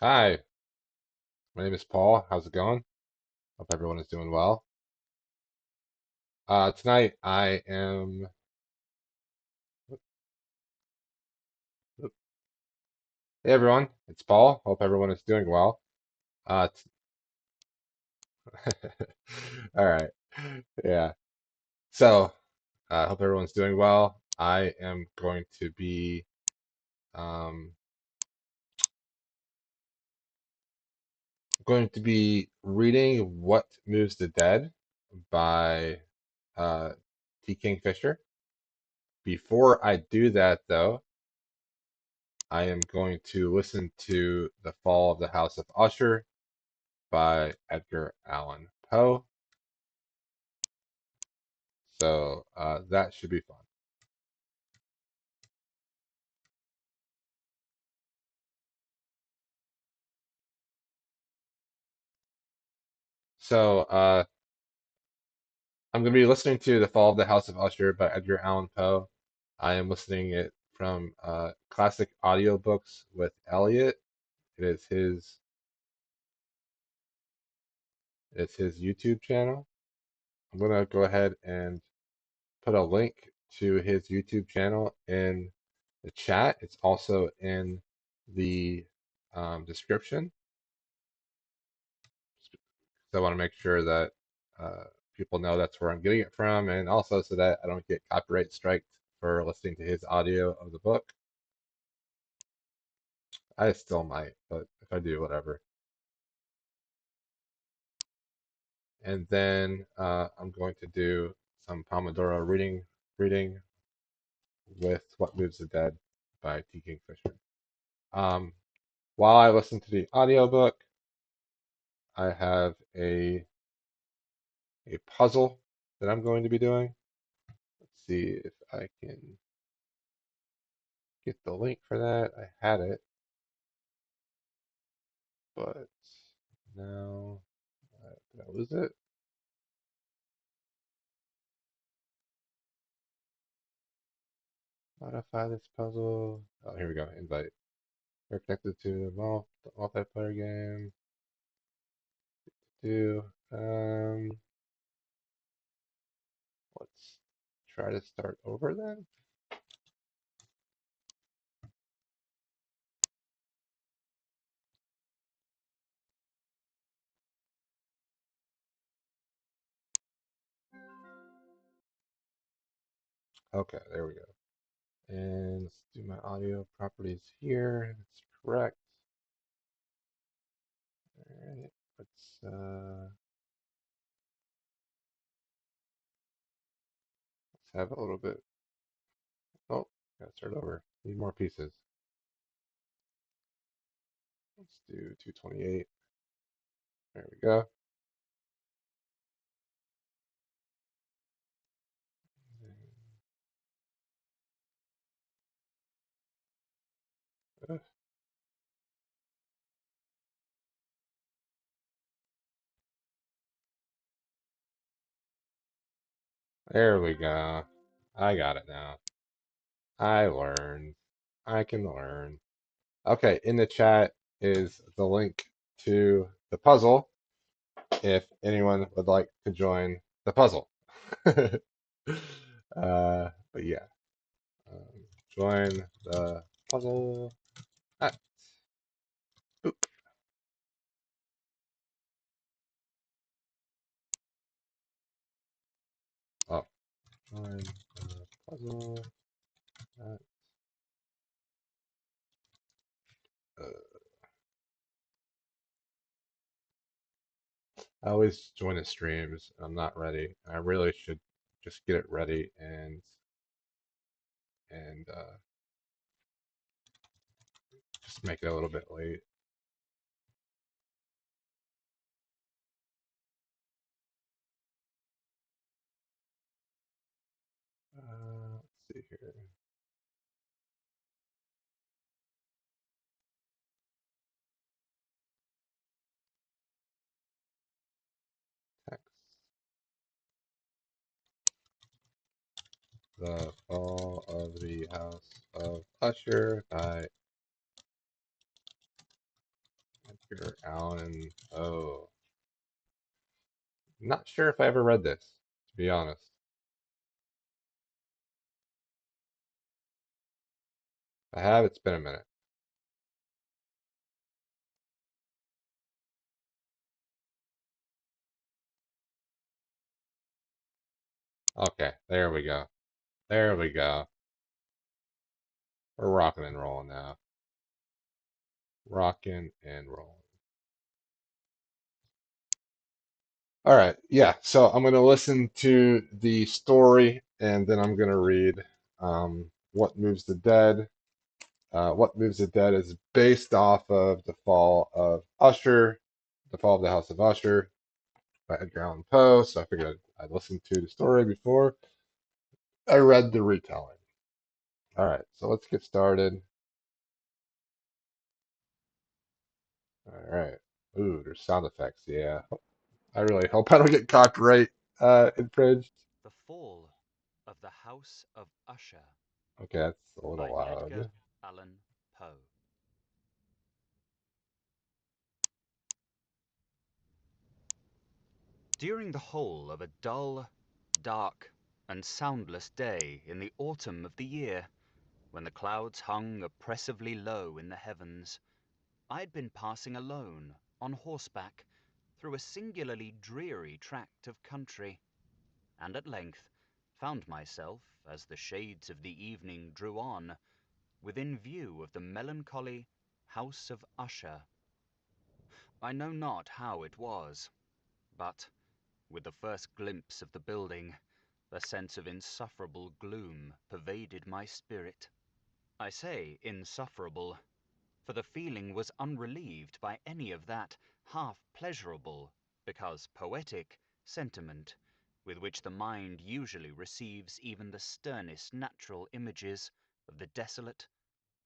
Hi, my name is Paul. How's it going? Hope everyone is doing well. Tonight I am. Hey everyone, it's Paul. Hope everyone is doing well. T all right, yeah. So, hope everyone's doing well. I am um, going to be reading "What Moves the Dead" by uh, T. Kingfisher. Before I do that, though, I am going to listen to "The Fall of the House of Usher" by Edgar Allan Poe. So that should be fun. So I'm going to be listening to The Fall of the House of Usher by Edgar Allan Poe. I am listening it from classic audiobooks with Elliot. It is his YouTube channel. I'm going to go ahead and put a link to his YouTube channel in the chat. It's also in the description. So I want to make sure that uh, people know that's where I'm getting it from, and also so that I don't get copyright striked for listening to his audio of the book. I still might, but if I do, whatever. And then I'm going to do some Pomodoro reading with What Moves the Dead by T. Kingfisher. Um, while I listen to the audiobook, I have a puzzle that I'm going to be doing. Let's see if I can get the link for that. I had it, but now did I lose it? Modify this puzzle. Oh, here we go. Invite. We're connected to the multiplayer game. Do let's try to start over then. Okay, there we go. And let's do my audio properties here. That's correct. All right. Let's have a little bit. Oh, gotta start over. Need more pieces. Let's do 228. There we go. There we go. I got it now. I learned. I can learn. Okay, in the chat is the link to the puzzle if anyone would like to join the puzzle. But yeah, join the puzzle. Ah, oop. Oh, join the puzzle. At, I always join the streams. I'm not ready. I really should just get it ready and just make it a little bit late. Let's see here. Text. The Fall of the House of Usher by Edgar Allan Poe. Not sure if I ever read this, to be honest. If I have, it's been a minute. Okay, there we go. There we go. We're rocking and rolling now. Rocking and rolling. All right, yeah. So I'm gonna listen to the story, and then I'm gonna read What Moves the Dead. What Moves the Dead is based off of the fall of Usher, the fall of the House of Usher by Edgar Allan Poe. So I figured I'd listen to the story before I read the retelling. All right, so let's get started. All right. Ooh, there's sound effects. Yeah. I really hope I don't get copyright infringed. The Fall of the House of Usher Okay, that's a little by Edgar loud. Allan Poe. During the whole of a dull, dark, and soundless day in the autumn of the year, when the clouds hung oppressively low in the heavens, I had been passing alone, on horseback, through a singularly dreary tract of country, and at length found myself, as the shades of the evening drew on, within view of the melancholy House of Usher. I know not how it was, but, with the first glimpse of the building, a sense of insufferable gloom pervaded my spirit. I say insufferable, for the feeling was unrelieved by any of that half-pleasurable, because poetic, sentiment with which the mind usually receives even the sternest natural images of the desolate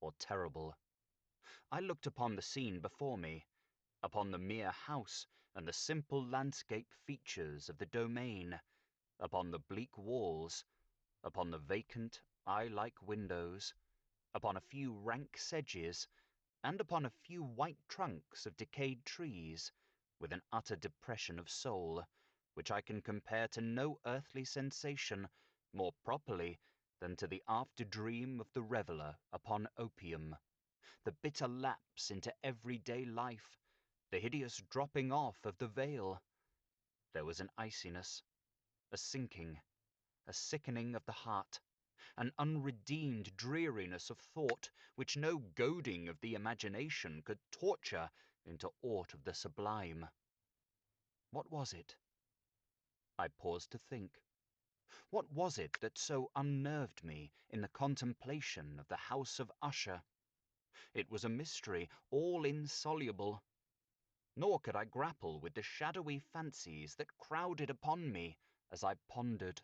or terrible. I looked upon the scene before me, upon the mere house and the simple landscape features of the domain, upon the bleak walls, upon the vacant, eye-like windows, upon a few rank sedges, and upon a few white trunks of decayed trees, with an utter depression of soul, which I can compare to no earthly sensation more properly than to the after-dream of the reveller upon opium, the bitter lapse into everyday life, the hideous dropping off of the veil. There was an iciness, a sinking, a sickening of the heart, an unredeemed dreariness of thought which no goading of the imagination could torture into aught of the sublime. What was it? I paused to think. What was it that so unnerved me in the contemplation of the House of Usher? It was a mystery all insoluble. Nor could I grapple with the shadowy fancies that crowded upon me as I pondered.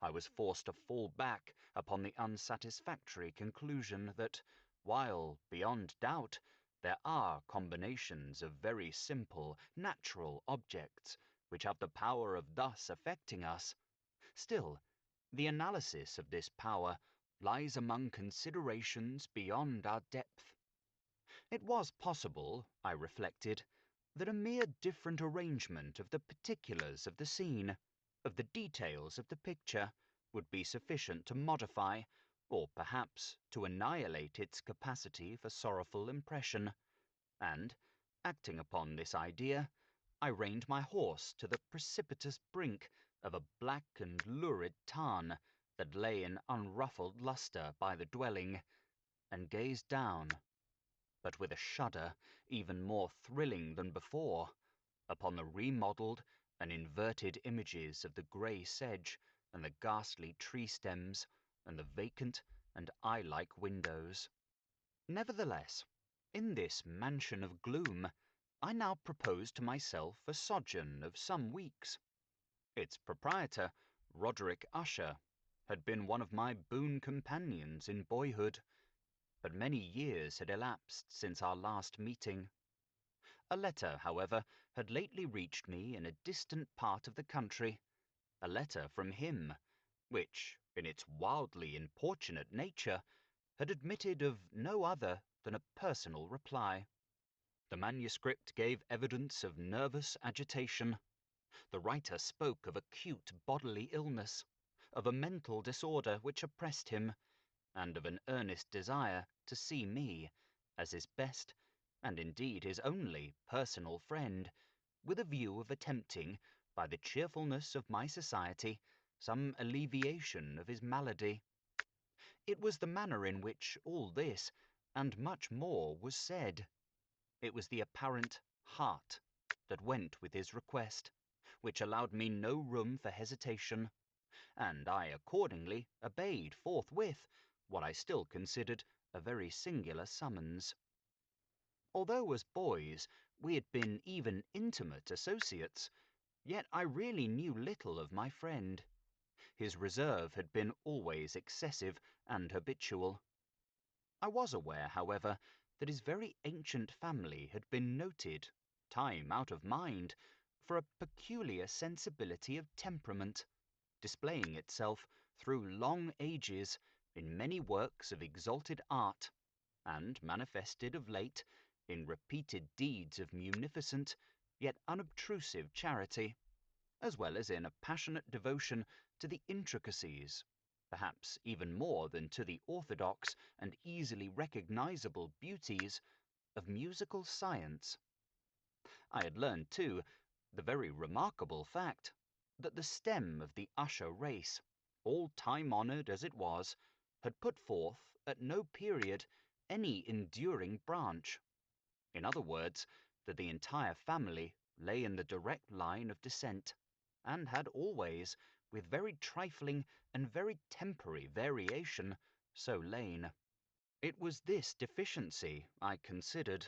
I was forced to fall back upon the unsatisfactory conclusion that, while, beyond doubt, there are combinations of very simple, natural objects which have the power of thus affecting us, still, the analysis of this power lies among considerations beyond our depth. It was possible, I reflected, that a mere different arrangement of the particulars of the scene, of the details of the picture, would be sufficient to modify, or perhaps to annihilate its capacity for sorrowful impression, and, acting upon this idea, I reined my horse to the precipitous brink of a black and lurid tarn that lay in unruffled lustre by the dwelling, and gazed down, but with a shudder even more thrilling than before, upon the remodelled and inverted images of the grey sedge and the ghastly tree stems and the vacant and eye-like windows. Nevertheless, in this mansion of gloom, I now proposed to myself a sojourn of some weeks. Its proprietor, Roderick Usher, had been one of my boon companions in boyhood, but many years had elapsed since our last meeting. A letter, however, had lately reached me in a distant part of the country, a letter from him, which, in its wildly importunate nature, had admitted of no other than a personal reply. The manuscript gave evidence of nervous agitation. The writer spoke of acute bodily illness, of a mental disorder which oppressed him, and of an earnest desire to see me, as his best, and indeed his only, personal friend, with a view of attempting, by the cheerfulness of my society, some alleviation of his malady. It was the manner in which all this, and much more, was said. It was the apparent heart that went with his request, which allowed me no room for hesitation, and I accordingly obeyed forthwith what I still considered a very singular summons. Although as boys we had been even intimate associates, yet I really knew little of my friend. His reserve had been always excessive and habitual. I was aware, however, that his very ancient family had been noted, time out of mind, for a peculiar sensibility of temperament, displaying itself through long ages in many works of exalted art, and manifested of late in repeated deeds of munificent yet unobtrusive charity, as well as in a passionate devotion to the intricacies, perhaps even more than to the orthodox and easily recognizable beauties, of musical science. I had learned, too, the very remarkable fact that the stem of the Usher race, all time-honoured as it was, had put forth, at no period, any enduring branch. In other words, that the entire family lay in the direct line of descent, and had always, with very trifling and very temporary variation, so lain. It was this deficiency I considered,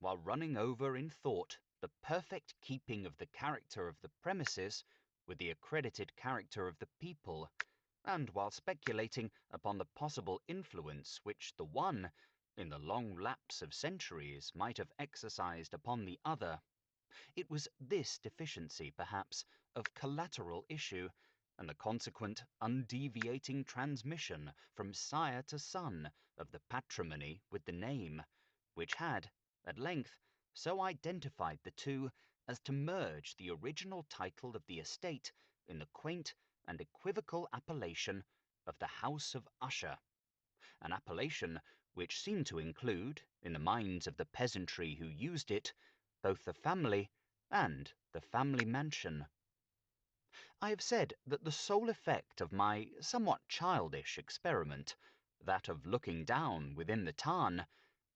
while running over in thought the perfect keeping of the character of the premises with the accredited character of the people, and while speculating upon the possible influence which the one, in the long lapse of centuries, might have exercised upon the other. It was this deficiency, perhaps, of collateral issue, and the consequent undeviating transmission from sire to son of the patrimony with the name, which had, at length, so identified the two as to merge the original title of the estate in the quaint and equivocal appellation of the House of Usher, an appellation which seemed to include, in the minds of the peasantry who used it, both the family and the family mansion. I have said that the sole effect of my somewhat childish experiment, that of looking down within the tarn,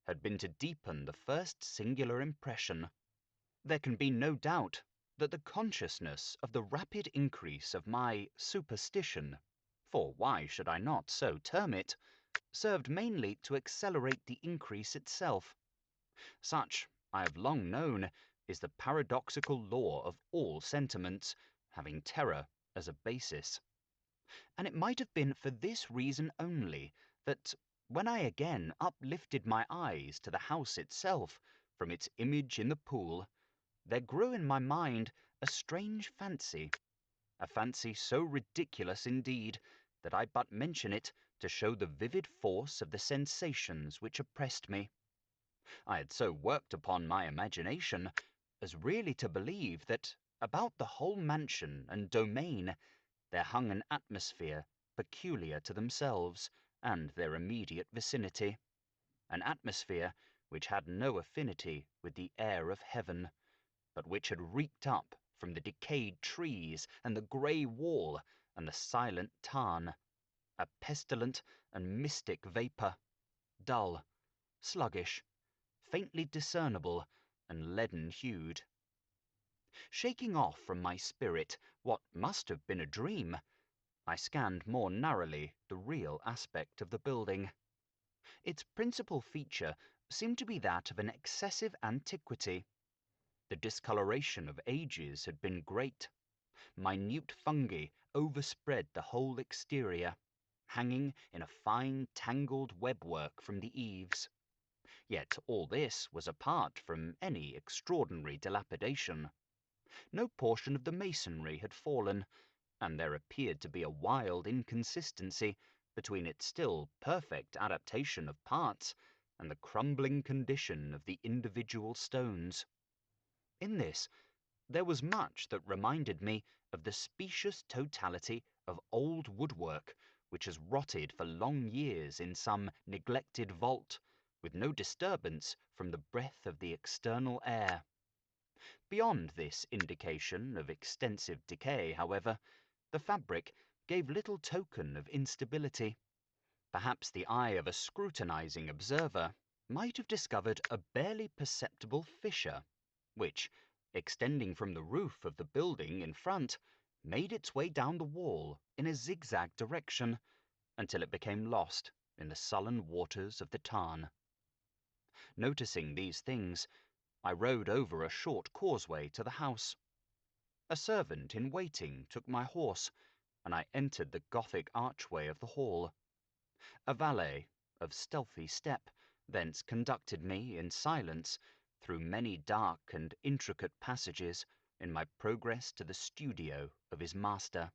had been to deepen the first singular impression. There can be no doubt that the consciousness of the rapid increase of my superstition, for why should I not so term it, served mainly to accelerate the increase itself. Such, I have long known, is the paradoxical law of all sentiments, having terror as a basis. And it might have been for this reason only that, when I again uplifted my eyes to the house itself from its image in the pool, there grew in my mind a strange fancy, a fancy so ridiculous indeed that I but mention it to show the vivid force of the sensations which oppressed me. I had so worked upon my imagination as really to believe that about the whole mansion and domain there hung an atmosphere peculiar to themselves and their immediate vicinity, an atmosphere which had no affinity with the air of heaven, but which had reeked up from the decayed trees and the grey wall and the silent tarn, a pestilent and mystic vapour, dull, sluggish, faintly discernible, and leaden-hued. Shaking off from my spirit what must have been a dream, I scanned more narrowly the real aspect of the building. Its principal feature seemed to be that of an excessive antiquity. The discoloration of ages had been great. Minute fungi overspread the whole exterior, hanging in a fine tangled webwork from the eaves. Yet all this was apart from any extraordinary dilapidation. No portion of the masonry had fallen, and there appeared to be a wild inconsistency between its still perfect adaptation of parts and the crumbling condition of the individual stones. In this, there was much that reminded me of the specious totality of old woodwork which has rotted for long years in some neglected vault, with no disturbance from the breath of the external air. Beyond this indication of extensive decay, however, the fabric gave little token of instability. Perhaps the eye of a scrutinizing observer might have discovered a barely perceptible fissure, which, extending from the roof of the building in front, made its way down the wall in a zigzag direction until it became lost in the sullen waters of the Tarn. Noticing these things, I rode over a short causeway to the house. A servant in waiting took my horse, and I entered the Gothic archway of the hall. A valet, of stealthy step, thence conducted me in silence through many dark and intricate passages in my progress to the studio of his master.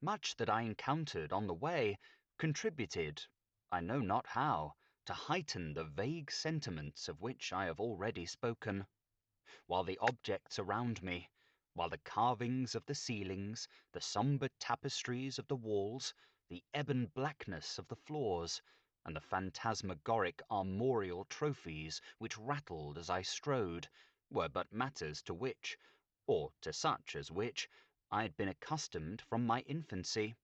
Much that I encountered on the way contributed, I know not how, to heighten the vague sentiments of which I have already spoken, while the objects around me, while the carvings of the ceilings, the sombre tapestries of the walls, the ebon blackness of the floors, and the phantasmagoric armorial trophies which rattled as I strode, were but matters to which, or to such as which, I had been accustomed from my infancy.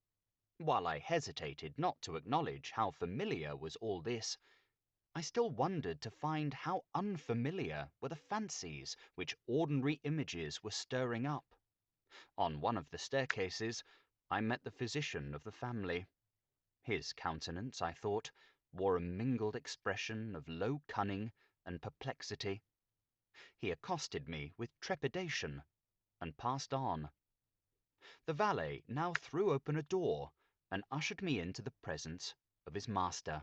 While I hesitated not to acknowledge how familiar was all this, I still wondered to find how unfamiliar were the fancies which ordinary images were stirring up. On one of the staircases I met the physician of the family. His countenance, I thought, wore a mingled expression of low cunning and perplexity. He accosted me with trepidation and passed on. The valet now threw open a door and ushered me into the presence of his master.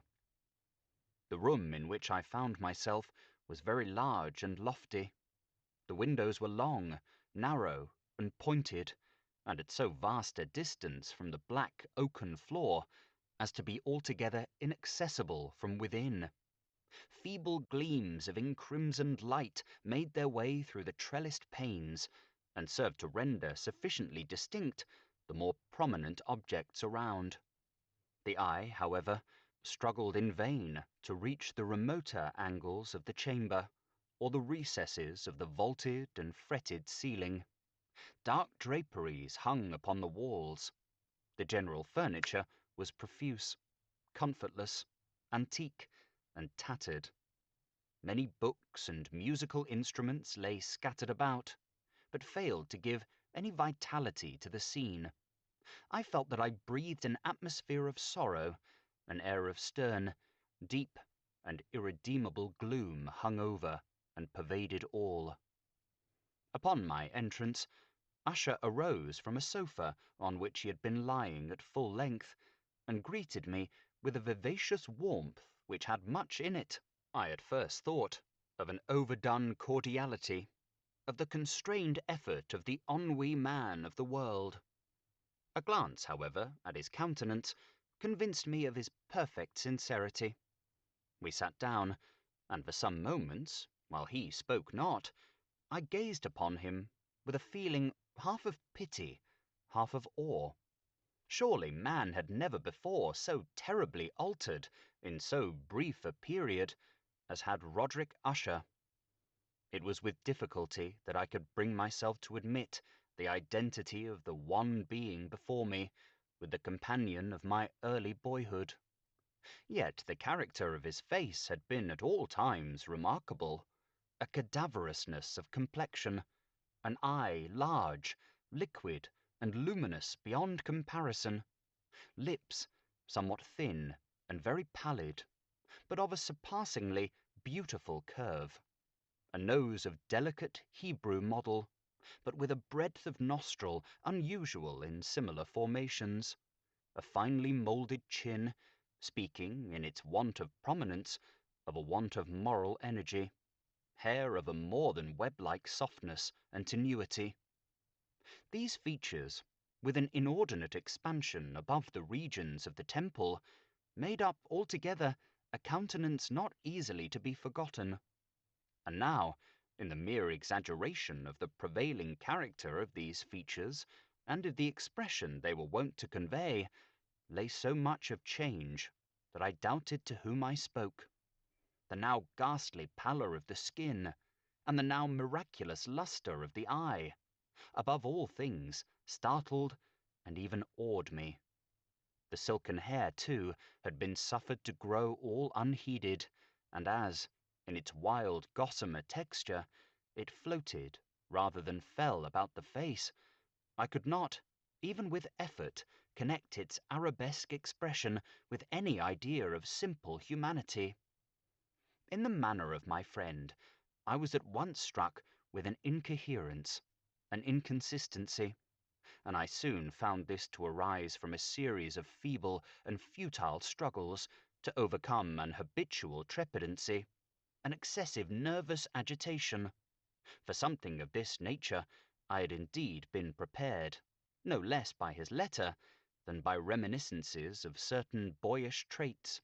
The room in which I found myself was very large and lofty. The windows were long, narrow, and pointed, and at so vast a distance from the black oaken floor as to be altogether inaccessible from within. Feeble gleams of encrimsoned light made their way through the trellised panes, and served to render sufficiently distinct the more prominent objects around. The eye, however, struggled in vain to reach the remoter angles of the chamber, or the recesses of the vaulted and fretted ceiling. Dark draperies hung upon the walls. The general furniture was profuse, comfortless, antique, and tattered. Many books and musical instruments lay scattered about, but failed to give any vitality to the scene. I felt that I breathed an atmosphere of sorrow, an air of stern, deep, and irredeemable gloom hung over and pervaded all. Upon my entrance, Usher arose from a sofa on which he had been lying at full length, and greeted me with a vivacious warmth which had much in it, I at first thought, of an overdone cordiality, of the constrained effort of the ennui man of the world. A glance, however, at his countenance convinced me of his perfect sincerity. We sat down, and for some moments, while he spoke not, I gazed upon him with a feeling half of pity, half of awe. Surely man had never before so terribly altered, in so brief a period, as had Roderick Usher. It was with difficulty that I could bring myself to admit the identity of the one being before me with the companion of my early boyhood. Yet the character of his face had been at all times remarkable. A cadaverousness of complexion, an eye large, liquid, and luminous beyond comparison, lips somewhat thin and very pallid, but of a surpassingly beautiful curve, a nose of delicate Hebrew model, but with a breadth of nostril unusual in similar formations, a finely moulded chin, speaking, in its want of prominence, of a want of moral energy, hair of a more than web-like softness and tenuity. These features, with an inordinate expansion above the regions of the temple, made up altogether a countenance not easily to be forgotten. And now, in the mere exaggeration of the prevailing character of these features, and of the expression they were wont to convey, lay so much of change that I doubted to whom I spoke. The now ghastly pallor of the skin, and the now miraculous lustre of the eye, above all things, startled and even awed me. The silken hair, too, had been suffered to grow all unheeded, and as, in its wild gossamer texture, it floated rather than fell about the face, I could not, even with effort, connect its arabesque expression with any idea of simple humanity. In the manner of my friend, I was at once struck with an incoherence, an inconsistency, and I soon found this to arise from a series of feeble and futile struggles to overcome an habitual trepidancy, an excessive nervous agitation. For something of this nature I had indeed been prepared, no less by his letter than by reminiscences of certain boyish traits,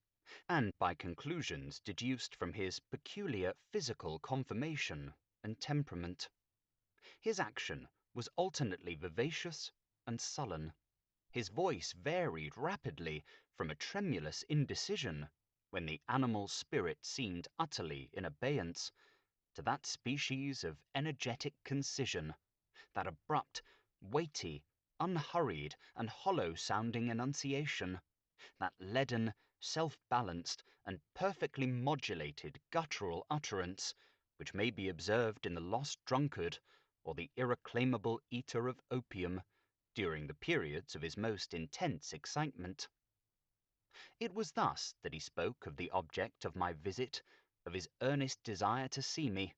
and by conclusions deduced from his peculiar physical conformation and temperament. His action was alternately vivacious and sullen. His voice varied rapidly from a tremulous indecision, when the animal spirit seemed utterly in abeyance, to that species of energetic concision, that abrupt, weighty, unhurried, and hollow-sounding enunciation, that leaden, self-balanced, and perfectly modulated guttural utterance, which may be observed in the lost drunkard or the irreclaimable eater of opium during the periods of his most intense excitement. It was thus that he spoke of the object of my visit, of his earnest desire to see me,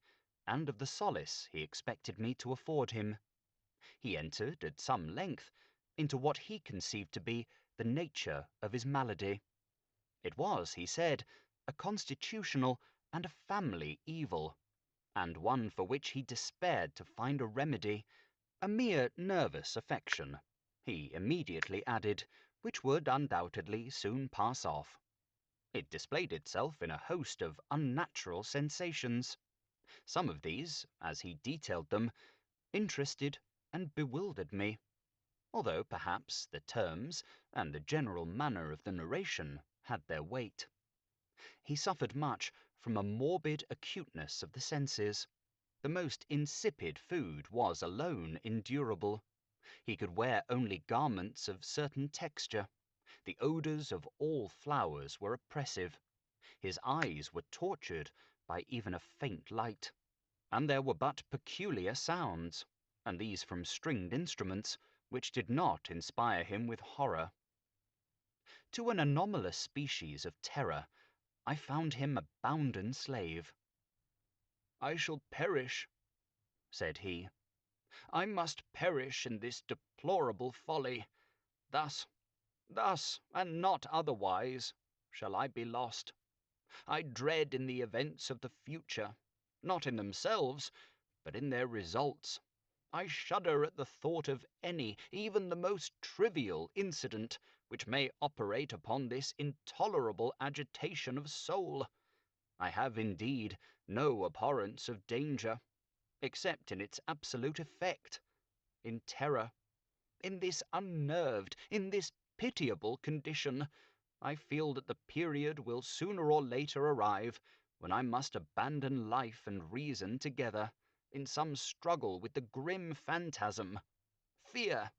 and of the solace he expected me to afford him. He entered, at some length, into what he conceived to be the nature of his malady. It was, he said, a constitutional and a family evil, and one for which he despaired to find a remedy, a mere nervous affection, he immediately added, which would undoubtedly soon pass off. It displayed itself in a host of unnatural sensations. Some of these, as he detailed them, interested and bewildered me, although perhaps the terms and the general manner of the narration had their weight. He suffered much from a morbid acuteness of the senses. The most insipid food was alone endurable. He could wear only garments of certain texture. The odours of all flowers were oppressive. His eyes were tortured by even a faint light. And there were but peculiar sounds, and these from stringed instruments, which did not inspire him with horror. To an anomalous species of terror, I found him a bounden slave. "I shall perish," said he. "I must perish in this deplorable folly. Thus, and not otherwise, shall I be lost. I dread in the events of the future, not in themselves, but in their results. I shudder at the thought of any, even the most trivial incident, which may operate upon this intolerable agitation of soul. I have, indeed, no abhorrence of danger, except in its absolute effect, in terror. In this unnerved, in this pitiable condition, I feel that the period will sooner or later arrive when I must abandon life and reason together in some struggle with the grim phantasm, fear.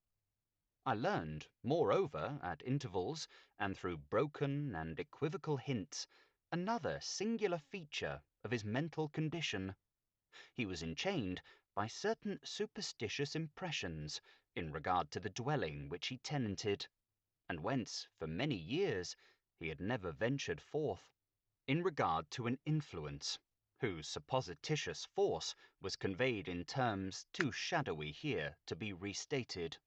I learned, moreover, at intervals, and through broken and equivocal hints, another singular feature of his mental condition. He was enchained by certain superstitious impressions in regard to the dwelling which he tenanted, and whence, for many years, he had never ventured forth, in regard to an influence, whose supposititious force was conveyed in terms too shadowy here to be restated.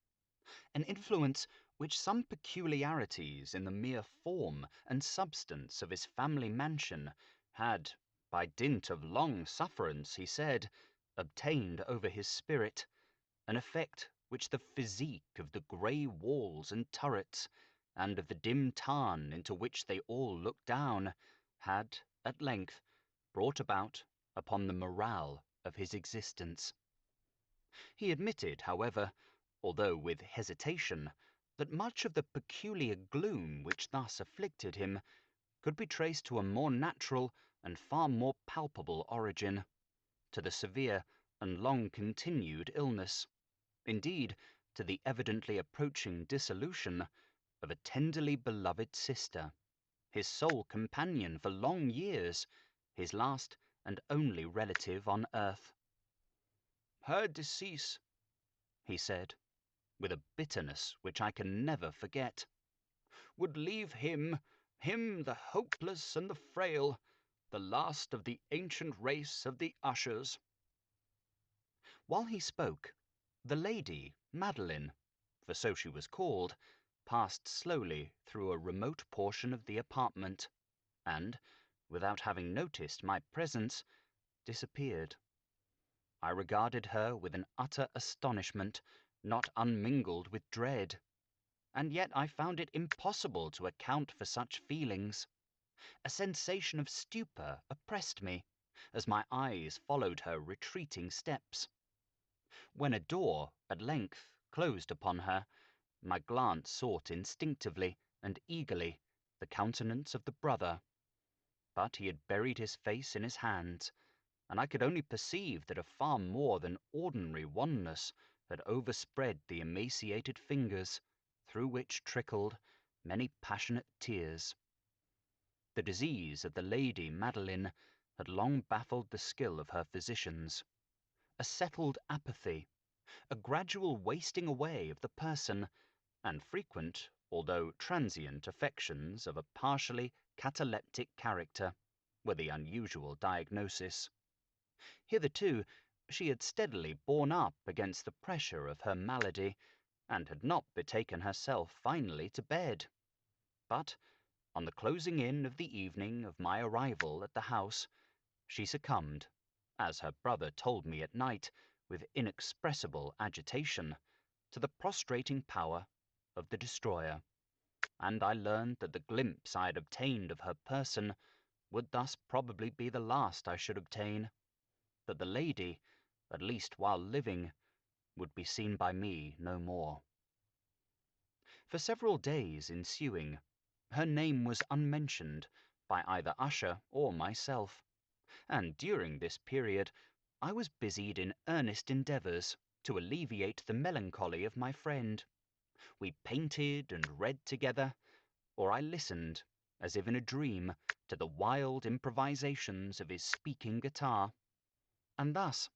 An influence which some peculiarities in the mere form and substance of his family mansion had, by dint of long sufferance, he said, obtained over his spirit, an effect which the physique of the grey walls and turrets, and of the dim tarn into which they all looked down, had, at length, brought about upon the morale of his existence. He admitted, however, although with hesitation, that much of the peculiar gloom which thus afflicted him could be traced to a more natural and far more palpable origin, to the severe and long-continued illness, indeed, to the evidently approaching dissolution of a tenderly beloved sister, his sole companion for long years, his last and only relative on earth. "Her decease," he said, with a bitterness which I can never forget, "would leave him the hopeless and the frail, the last of the ancient race of the Ushers." While he spoke, the lady, Madeline, for so she was called, passed slowly through a remote portion of the apartment, and, without having noticed my presence, disappeared. I regarded her with an utter astonishment, not unmingled with dread, and yet I found it impossible to account for such feelings. A sensation of stupor oppressed me, as my eyes followed her retreating steps. When a door, at length, closed upon her, my glance sought instinctively and eagerly the countenance of the brother, but he had buried his face in his hands, and I could only perceive that a far more than ordinary wanness had overspread the emaciated fingers, through which trickled many passionate tears. The disease of the Lady Madeline had long baffled the skill of her physicians. A settled apathy, a gradual wasting away of the person, and frequent, although transient, affections of a partially cataleptic character, were the unusual diagnosis. Hitherto she had steadily borne up against the pressure of her malady, and had not betaken herself finally to bed. But, on the closing in of the evening of my arrival at the house, she succumbed, as her brother told me at night, with inexpressible agitation, to the prostrating power of the destroyer, and I learned that the glimpse I had obtained of her person would thus probably be the last I should obtain, that the lady, at least while living, would be seen by me no more. For several days ensuing, her name was unmentioned by either Usher or myself, and during this period I was busied in earnest endeavours to alleviate the melancholy of my friend. We painted and read together, or I listened, as if in a dream, to the wild improvisations of his speaking guitar. And thus,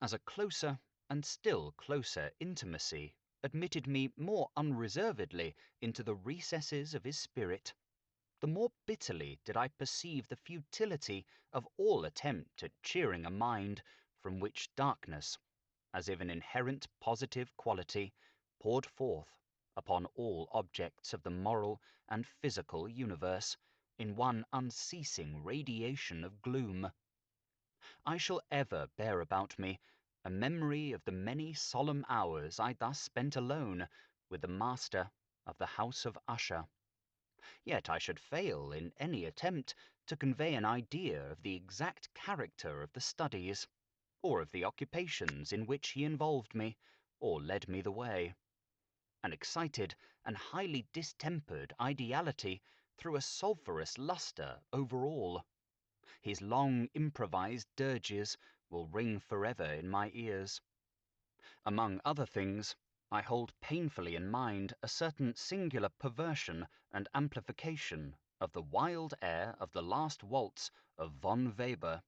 as a closer and still closer intimacy admitted me more unreservedly into the recesses of his spirit, the more bitterly did I perceive the futility of all attempt at cheering a mind from which darkness, as if an inherent positive quality, poured forth upon all objects of the moral and physical universe in one unceasing radiation of gloom. I shall ever bear about me a memory of the many solemn hours I thus spent alone with the master of the house of Usher. Yet I should fail in any attempt to convey an idea of the exact character of the studies, or of the occupations in which he involved me, or led me the way. An excited and highly distempered ideality threw a sulphurous lustre over all. His long improvised dirges will ring forever in my ears. Among other things, I hold painfully in mind a certain singular perversion and amplification of the wild air of the last waltz of von Weber,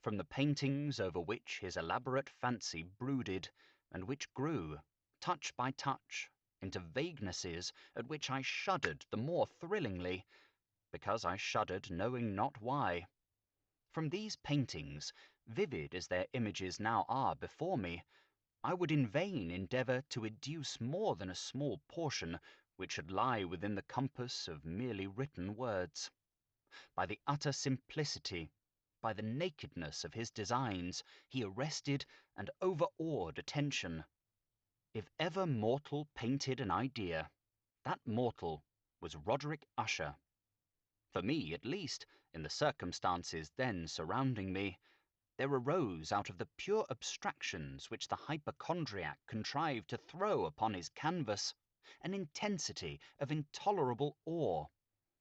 from the paintings over which his elaborate fancy brooded, and which grew, touch by touch, into vaguenesses at which I shuddered the more thrillingly, because I shuddered knowing not why. From these paintings, vivid as their images now are before me, I would in vain endeavour to educe more than a small portion which should lie within the compass of merely written words. By the utter simplicity, by the nakedness of his designs, he arrested and overawed attention. If ever mortal painted an idea, that mortal was Roderick Usher. For me, at least, in the circumstances then surrounding me, there arose out of the pure abstractions which the hypochondriac contrived to throw upon his canvas an intensity of intolerable awe,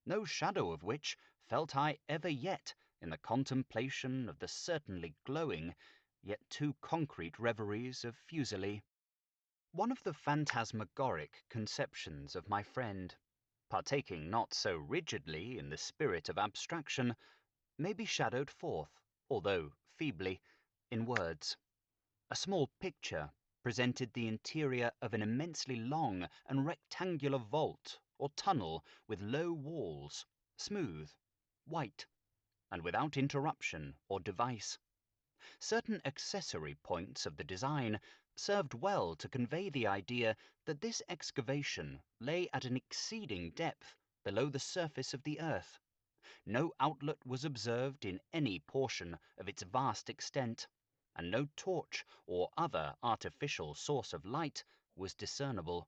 no shadow of which felt I ever yet in the contemplation of the certainly glowing, yet too concrete reveries of Fuseli. One of the phantasmagoric conceptions of my friend, partaking not so rigidly in the spirit of abstraction, may be shadowed forth, although feebly, in words. A small picture presented the interior of an immensely long and rectangular vault or tunnel with low walls, smooth, white, and without interruption or device. Certain accessory points of the design served well to convey the idea that this excavation lay at an exceeding depth below the surface of the earth. No outlet was observed in any portion of its vast extent, and no torch or other artificial source of light was discernible.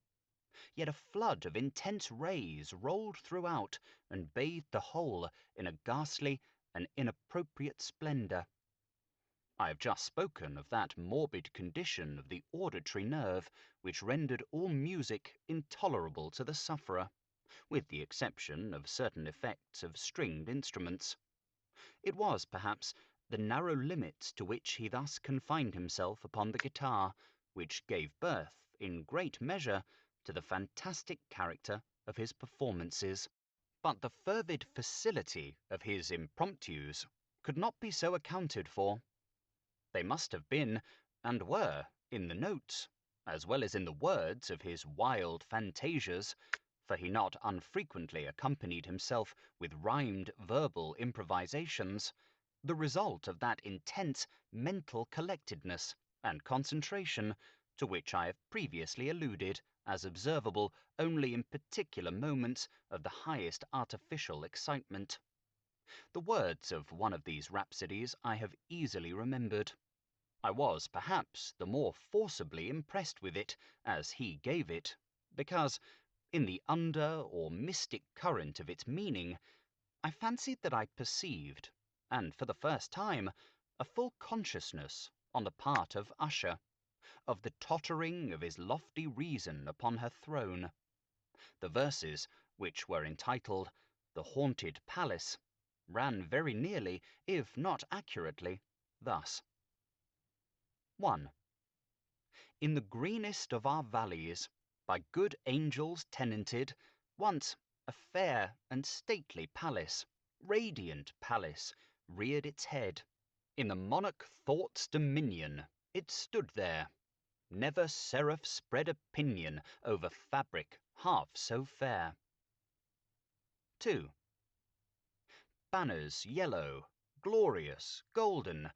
Yet a flood of intense rays rolled throughout and bathed the whole in a ghastly and inappropriate splendour. I have just spoken of that morbid condition of the auditory nerve which rendered all music intolerable to the sufferer, with the exception of certain effects of stringed instruments. It was, perhaps, the narrow limits to which he thus confined himself upon the guitar, which gave birth, in great measure, to the fantastic character of his performances. But the fervid facility of his impromptus could not be so accounted for. They must have been, and were, in the notes, as well as in the words of his wild fantasias, for he not unfrequently accompanied himself with rhymed verbal improvisations, the result of that intense mental collectedness and concentration to which I have previously alluded as observable only in particular moments of the highest artificial excitement. The words of one of these rhapsodies I have easily remembered. I was, perhaps, the more forcibly impressed with it, as he gave it, because, in the under or mystic current of its meaning, I fancied that I perceived, and for the first time, a full consciousness, on the part of Usher, of the tottering of his lofty reason upon her throne. The verses, which were entitled "The Haunted Palace," ran very nearly, if not accurately, thus. 1. In the greenest of our valleys, by good angels tenanted, once a fair and stately palace, radiant palace, reared its head. In the monarch Thought's dominion it stood there. Never seraph spread a pinion over fabric half so fair. 2. Banners yellow, glorious, golden,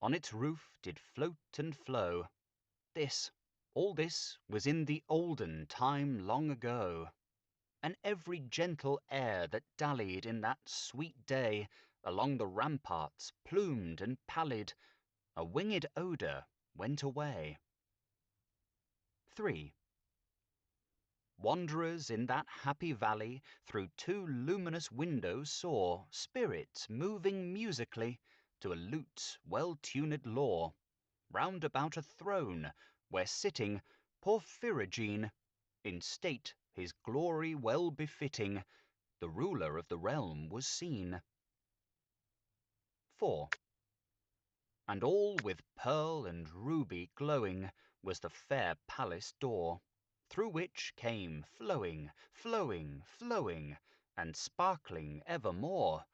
on its roof did float and flow. All this was in the olden time long ago. And every gentle air that dallied in that sweet day along the ramparts, plumed and pallid, a winged odour went away. 3. Wanderers in that happy valley through two luminous windows saw spirits moving musically to a lute's well-tuned law, round about a throne, where sitting Porphyrogene, in state his glory well befitting, the ruler of the realm was seen. 4. And all with pearl and ruby glowing was the fair palace door, through which came flowing, flowing, flowing, and sparkling evermore,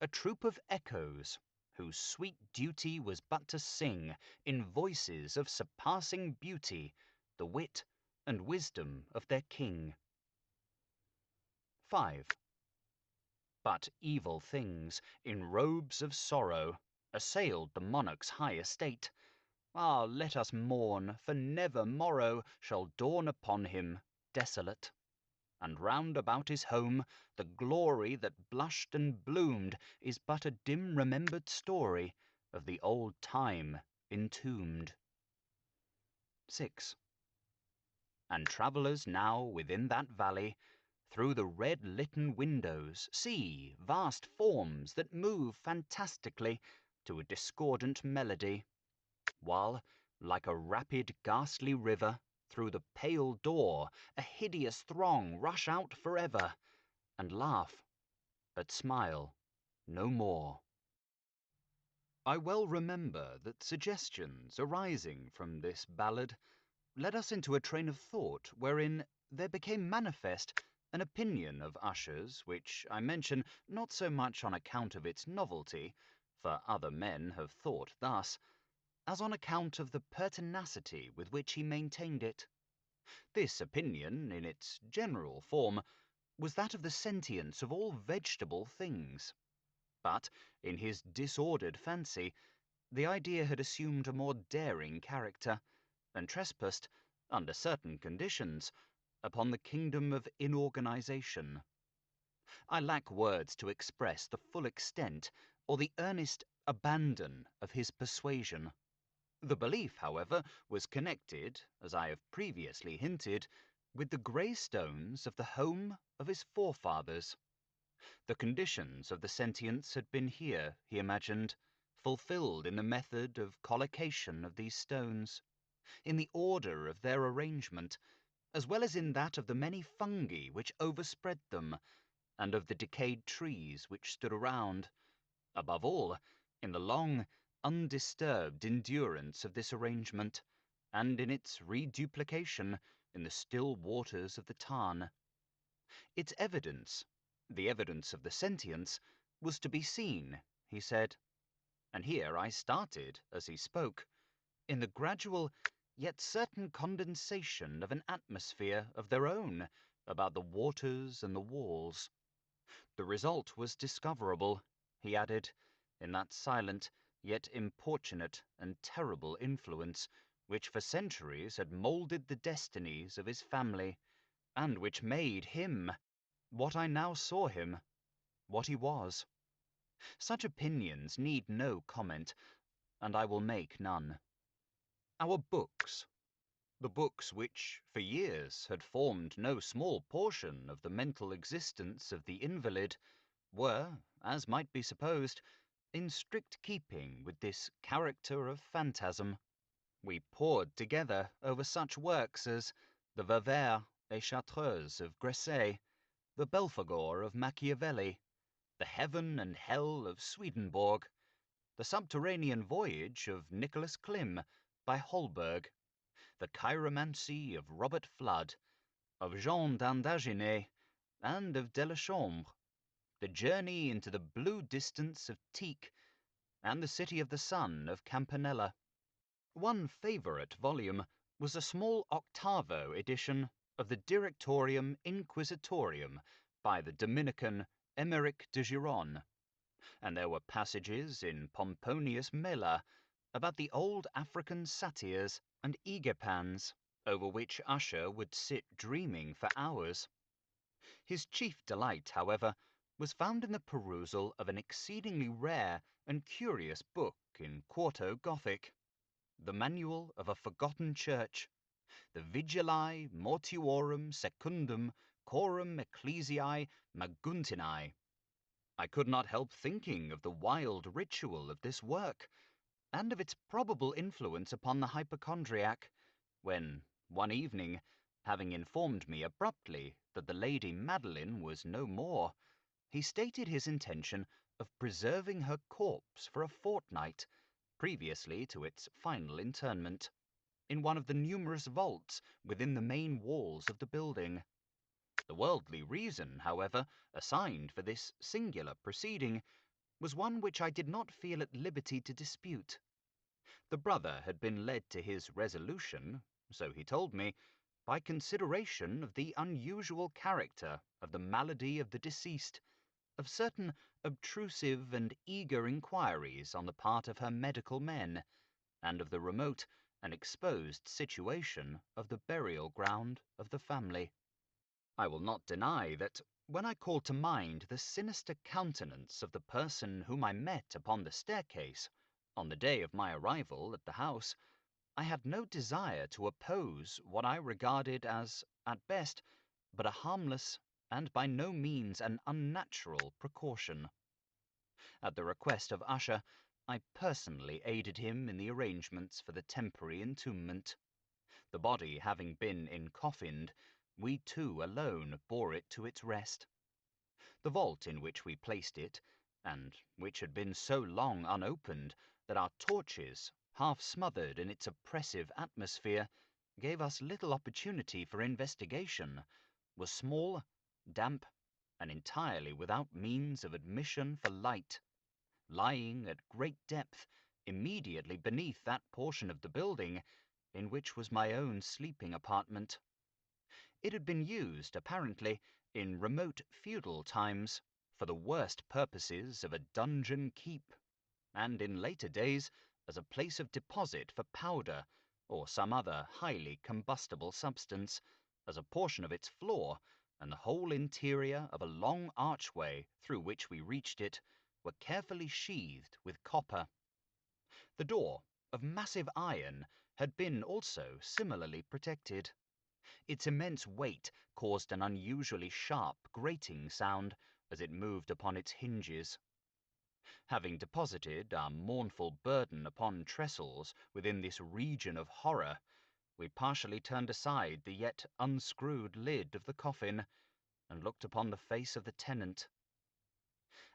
a troop of echoes, whose sweet duty was but to sing, in voices of surpassing beauty, the wit and wisdom of their king. 5. But evil things, in robes of sorrow, assailed the monarch's high estate. Ah, let us mourn, for never morrow shall dawn upon him, desolate. And round about his home, the glory that blushed and bloomed is but a dim remembered story of the old time entombed. 6. And travellers now within that valley Through the red-litten windows, see vast forms that move fantastically to a discordant melody, while, like a rapid, ghastly river, through the pale door a hideous throng rush out forever, and laugh, but smile no more. I well remember that suggestions arising from this ballad led us into a train of thought wherein there became manifest an opinion of Usher's, which I mention not so much on account of its novelty, for other men have thought thus, as on account of the pertinacity with which he maintained it. This opinion, in its general form, was that of the sentience of all vegetable things. But, in his disordered fancy, the idea had assumed a more daring character, and trespassed, under certain conditions, upon the kingdom of inorganization. I lack words to express the full extent or the earnest abandon of his persuasion. The belief, however, was connected, as I have previously hinted, with the grey stones of the home of his forefathers. The conditions of the sentience had been here, he imagined, fulfilled in the method of collocation of these stones, in the order of their arrangement, as well as in that of the many fungi which overspread them, and of the decayed trees which stood around, above all, in the long, undisturbed endurance of this arrangement, and in its reduplication in the still waters of the Tarn. Its evidence, the evidence of the sentience, was to be seen, he said, and here I started as he spoke, in the gradual yet certain condensation of an atmosphere of their own about the waters and the walls. The result was discoverable, he added, in that silent yet importunate and terrible influence which for centuries had moulded the destinies of his family, and which made him what I now saw him, what he was. Such opinions need no comment, and I will make none. Our books, the books which, for years, had formed no small portion of the mental existence of the invalid, were, as might be supposed, in strict keeping with this character of phantasm. We pored together over such works as the Vauvert et Chartreuse of Gresset, the Belphegor of Machiavelli, the Heaven and Hell of Swedenborg, the Subterranean Voyage of Nicholas Klim by Holberg, the Chiromancy of Robert Flood, of Jean d'Indaginé, and of Delechambre, the Journey into the Blue Distance of Tieck, and the City of the Sun of Campanella. One favourite volume was a small octavo edition of the Directorium Inquisitorium by the Dominican Emeric de Giron, and there were passages in Pomponius Mela about the old African satyrs and egepans, over which Usher would sit dreaming for hours. His chief delight, however, was found in the perusal of an exceedingly rare and curious book in quarto Gothic, the Manual of a Forgotten Church, the Vigilae Mortuorum Secundum Coram Ecclesiae Maguntinae. I could not help thinking of the wild ritual of this work, and of its probable influence upon the hypochondriac, when, one evening, having informed me abruptly that the Lady Madeline was no more, he stated his intention of preserving her corpse for a fortnight, previously to its final interment, in one of the numerous vaults within the main walls of the building. The worldly reason, however, assigned for this singular proceeding was one which I did not feel at liberty to dispute. The brother had been led to his resolution, so he told me, by consideration of the unusual character of the malady of the deceased, of certain obtrusive and eager inquiries on the part of her medical men, and of the remote and exposed situation of the burial ground of the family. I will not deny that, when I called to mind the sinister countenance of the person whom I met upon the staircase, on the day of my arrival at the house, I had no desire to oppose what I regarded as, at best, but a harmless and by no means an unnatural precaution. At the request of Usher, I personally aided him in the arrangements for the temporary entombment. The body having been encoffined, we two alone bore it to its rest. The vault in which we placed it, and which had been so long unopened that our torches, half smothered in its oppressive atmosphere, gave us little opportunity for investigation, was small, damp, and entirely without means of admission for light, lying at great depth immediately beneath that portion of the building in which was my own sleeping apartment. It had been used, apparently, in remote feudal times, for the worst purposes of a dungeon keep, and in later days as a place of deposit for powder or some other highly combustible substance, as a portion of its floor and the whole interior of a long archway through which we reached it were carefully sheathed with copper. The door, of massive iron, had been also similarly protected. Its immense weight caused an unusually sharp, grating sound as it moved upon its hinges. Having deposited our mournful burden upon trestles within this region of horror, we partially turned aside the yet unscrewed lid of the coffin and looked upon the face of the tenant.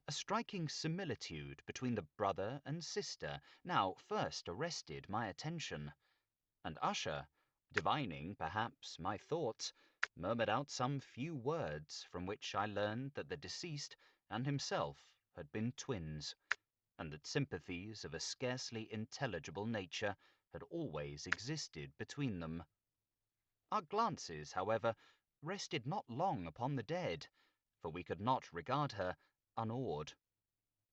A striking similitude between the brother and sister now first arrested my attention, and Usher, divining, perhaps, my thoughts, murmured out some few words from which I learned that the deceased and himself had been twins, and that sympathies of a scarcely intelligible nature had always existed between them. Our glances, however, rested not long upon the dead, for we could not regard her unawed.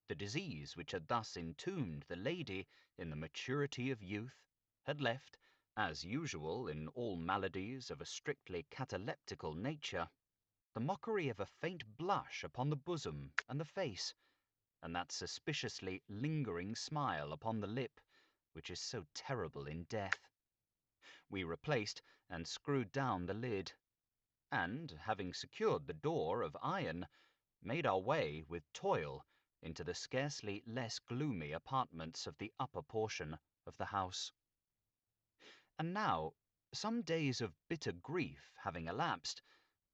The disease which had thus entombed the lady in the maturity of youth had left, as usual in all maladies of a strictly cataleptical nature, the mockery of a faint blush upon the bosom and the face, and that suspiciously lingering smile upon the lip which is so terrible in death. We replaced and screwed down the lid, and, having secured the door of iron, made our way with toil into the scarcely less gloomy apartments of the upper portion of the house. And now, some days of bitter grief having elapsed,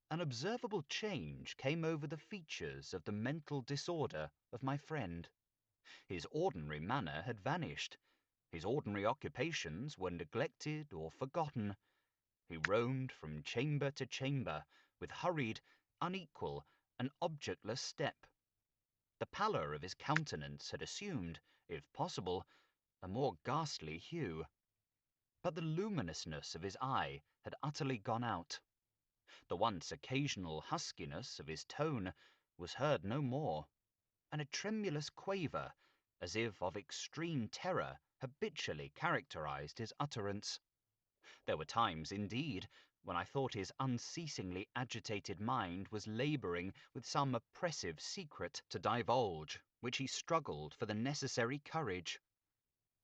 an observable change came over the features of the mental disorder of my friend. His ordinary manner had vanished. His ordinary occupations were neglected or forgotten. He roamed from chamber to chamber with hurried, unequal, and objectless step. The pallor of his countenance had assumed, if possible, a more ghastly hue. But the luminousness of his eye had utterly gone out. The once occasional huskiness of his tone was heard no more, and a tremulous quaver, as if of extreme terror, habitually characterized his utterance. There were times, indeed, when I thought his unceasingly agitated mind was laboring with some oppressive secret to divulge, which he struggled for the necessary courage.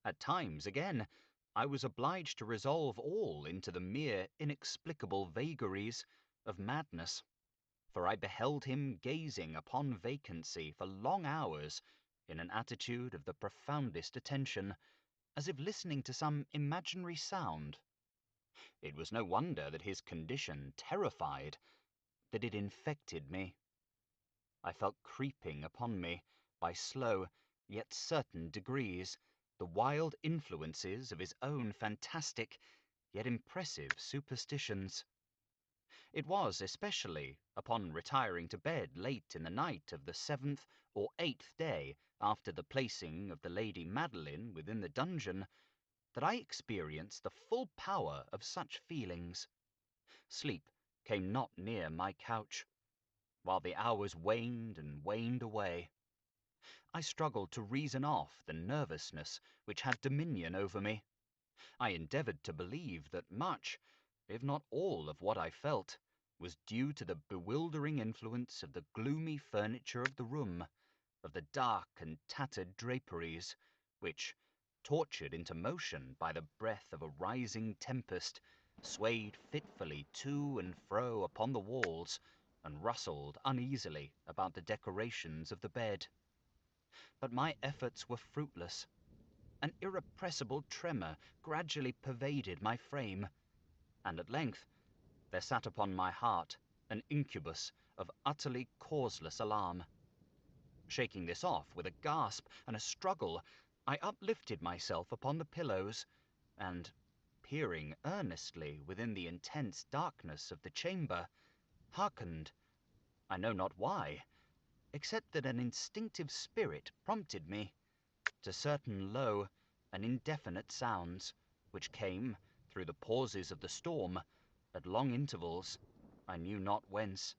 At times, again, I was obliged to resolve all into the mere inexplicable vagaries of madness, for I beheld him gazing upon vacancy for long hours in an attitude of the profoundest attention, as if listening to some imaginary sound. It was no wonder that his condition terrified, that it infected me. I felt creeping upon me, by slow yet certain degrees, the wild influences of his own fantastic yet impressive superstitions. It was especially upon retiring to bed late in the night of the 7th or 8th day after the placing of the Lady Madeline within the dungeon that I experienced the full power of such feelings. Sleep came not near my couch, while the hours waned and waned away. I struggled to reason off the nervousness which had dominion over me. I endeavored to believe that much, if not all of what I felt, was due to the bewildering influence of the gloomy furniture of the room, of the dark and tattered draperies, which, tortured into motion by the breath of a rising tempest, swayed fitfully to and fro upon the walls, and rustled uneasily about the decorations of the bed. But my efforts were fruitless. An irrepressible tremor gradually pervaded my frame, and at length there sat upon my heart an incubus of utterly causeless alarm. Shaking this off with a gasp and a struggle, I uplifted myself upon the pillows, and, peering earnestly within the intense darkness of the chamber, hearkened, I know not why, except that an instinctive spirit prompted me, to certain low and indefinite sounds, which came, through the pauses of the storm, at long intervals, I knew not whence.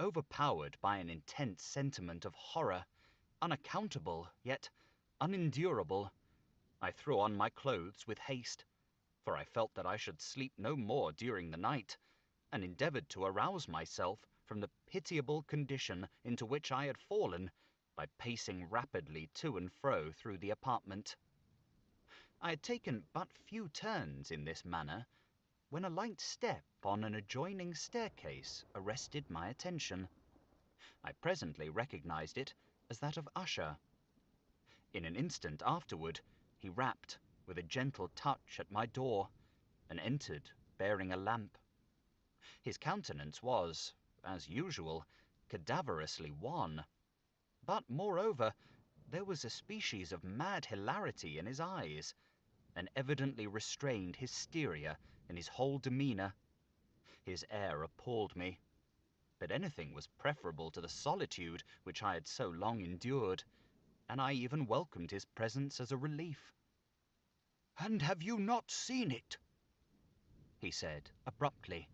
Overpowered by an intense sentiment of horror, unaccountable, yet unendurable, I threw on my clothes with haste, for I felt that I should sleep no more during the night, and endeavoured to arouse myself from the pitiable condition into which I had fallen by pacing rapidly to and fro through the apartment. I had taken but few turns in this manner when a light step on an adjoining staircase arrested my attention. I presently recognized it as that of Usher. In an instant afterward he rapped with a gentle touch at my door, and entered bearing a lamp. His countenance was, as usual, cadaverously wan, but, moreover, there was a species of mad hilarity in his eyes, an evidently restrained hysteria in his whole demeanour. His air appalled me, but anything was preferable to the solitude which I had so long endured, and I even welcomed his presence as a relief. "And have you not seen it?" he said abruptly,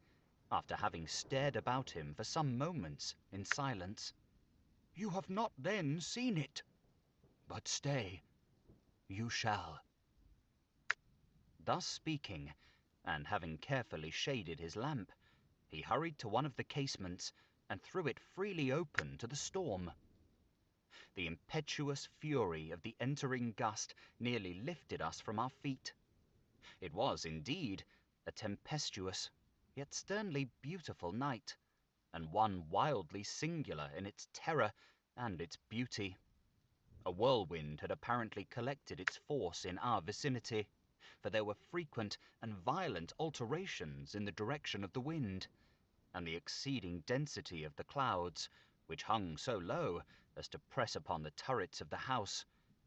after having stared about him for some moments in silence. "You have not then seen it? But stay, you shall." Thus speaking, and having carefully shaded his lamp, he hurried to one of the casements and threw it freely open to the storm. The impetuous fury of the entering gust nearly lifted us from our feet. It was, indeed, a tempestuous, yet sternly beautiful night, and one wildly singular in its terror and its beauty. A whirlwind had apparently collected its force in our vicinity, for there were frequent and violent alterations in the direction of the wind, and the exceeding density of the clouds, which hung so low as to press upon the turrets of the house,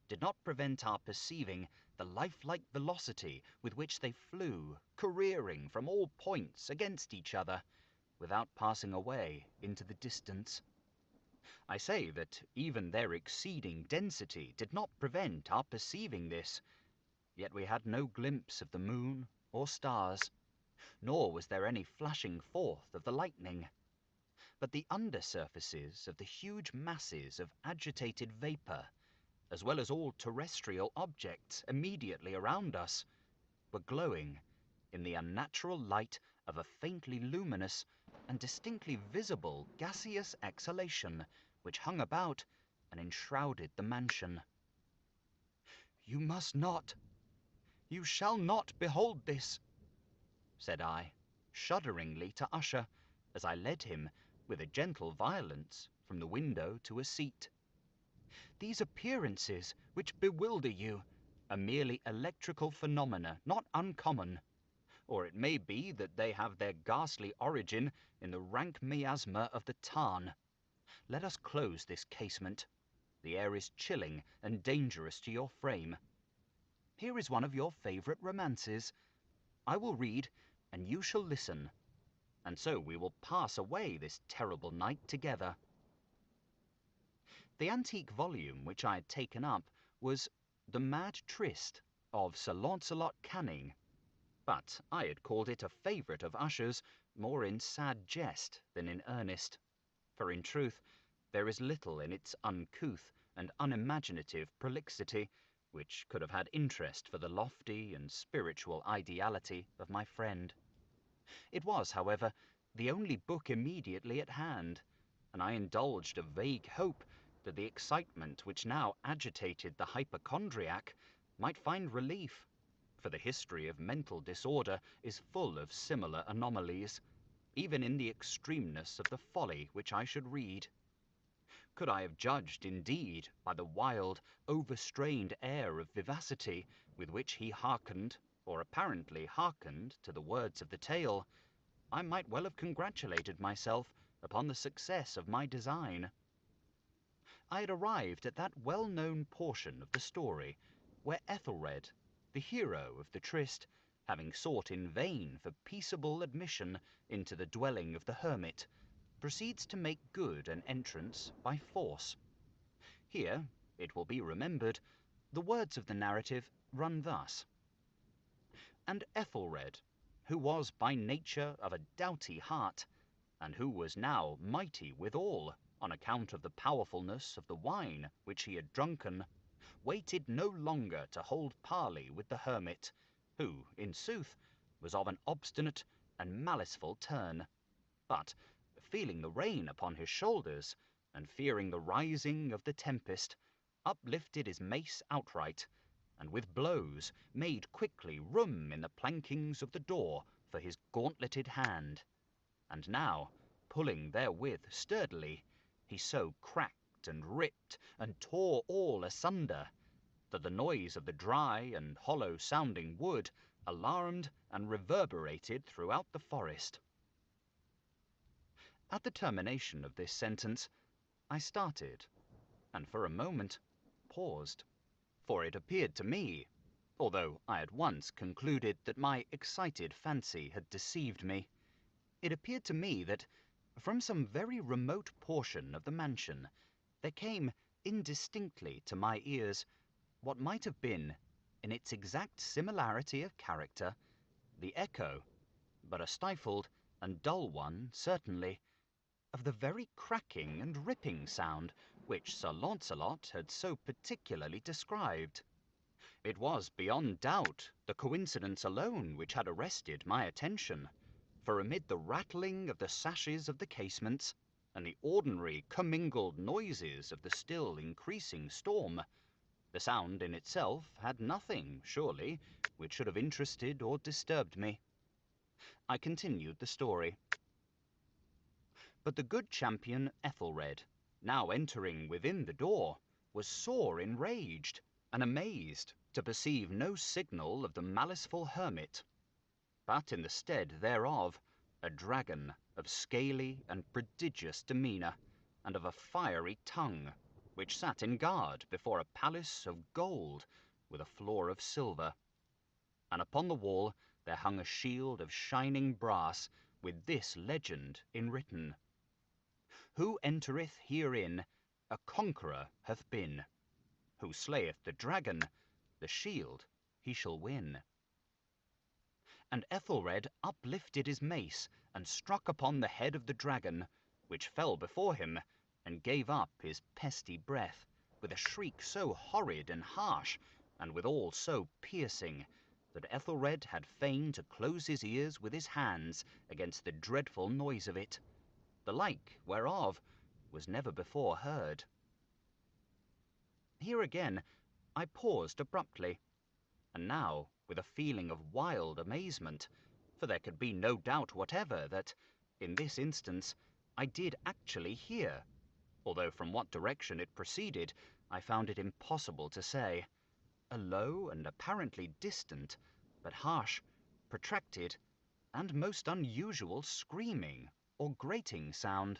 did not prevent our perceiving the lifelike velocity with which they flew, careering from all points against each other, without passing away into the distance. I say that even their exceeding density did not prevent our perceiving this, yet we had no glimpse of the moon or stars, nor was there any flashing forth of the lightning. But the undersurfaces of the huge masses of agitated vapour, as well as all terrestrial objects immediately around us, were glowing in the unnatural light of a faintly luminous and distinctly visible gaseous exhalation which hung about and enshrouded the mansion. "You must not, you shall not behold this," said I, shudderingly to Usher, as I led him, with a gentle violence, from the window to a seat. "These appearances which bewilder you are merely electrical phenomena not uncommon, or it may be that they have their ghastly origin in the rank miasma of the tarn. Let us close this casement. The air is chilling and dangerous to your frame. Here is one of your favourite romances. I will read, and you shall listen, and so we will pass away this terrible night together." The antique volume which I had taken up was The Mad Tryst of Sir Launcelot Canning, but I had called it a favourite of Usher's more in sad jest than in earnest, for in truth there is little in its uncouth and unimaginative prolixity which could have had interest for the lofty and spiritual ideality of my friend. It was, however, the only book immediately at hand, and I indulged a vague hope that the excitement which now agitated the hypochondriac might find relief, for the history of mental disorder is full of similar anomalies, even in the extremeness of the folly which I should read. Could I have judged, indeed, by the wild, overstrained air of vivacity with which he hearkened, or apparently hearkened, to the words of the tale, I might well have congratulated myself upon the success of my design. I had arrived at that well-known portion of the story where Ethelred, the hero of the tryst, having sought in vain for peaceable admission into the dwelling of the hermit, proceeds to make good an entrance by force. Here, it will be remembered, the words of the narrative run thus. And Ethelred, who was by nature of a doughty heart, and who was now mighty withal, on account of the powerfulness of the wine which he had drunken, waited no longer to hold parley with the hermit, who, in sooth, was of an obstinate and maliceful turn, but, feeling the rain upon his shoulders, and fearing the rising of the tempest, uplifted his mace outright, and with blows made quickly room in the plankings of the door for his gauntleted hand. And now, pulling therewith sturdily, he so cracked and ripped and tore all asunder, that the noise of the dry and hollow-sounding wood alarmed and reverberated throughout the forest. At the termination of this sentence, I started, and for a moment paused, for it appeared to me, although I at once concluded that my excited fancy had deceived me, it appeared to me that, from some very remote portion of the mansion, there came indistinctly to my ears what might have been, in its exact similarity of character, the echo, but a stifled and dull one certainly, of the very cracking and ripping sound which Sir Launcelot had so particularly described. It was beyond doubt the coincidence alone which had arrested my attention, for amid the rattling of the sashes of the casements, and the ordinary commingled noises of the still increasing storm, the sound in itself had nothing, surely, which should have interested or disturbed me. I continued the story. But the good champion Ethelred, now entering within the door, was sore enraged, and amazed to perceive no signal of the maliceful hermit, but in the stead thereof a dragon of scaly and prodigious demeanour, and of a fiery tongue, which sat in guard before a palace of gold with a floor of silver. And upon the wall there hung a shield of shining brass, with this legend enwritten: Who entereth herein, a conqueror hath been. Who slayeth the dragon, the shield he shall win. And Ethelred uplifted his mace, and struck upon the head of the dragon, which fell before him, and gave up his pesty breath, with a shriek so horrid and harsh, and withal so piercing, that Ethelred had fain to close his ears with his hands against the dreadful noise of it, the like whereof was never before heard. Here again I paused abruptly, and now with a feeling of wild amazement, for there could be no doubt whatever that, in this instance, I did actually hear, although from what direction it proceeded I found it impossible to say, a low and apparently distant, but harsh, protracted, and most unusual screaming or grating sound,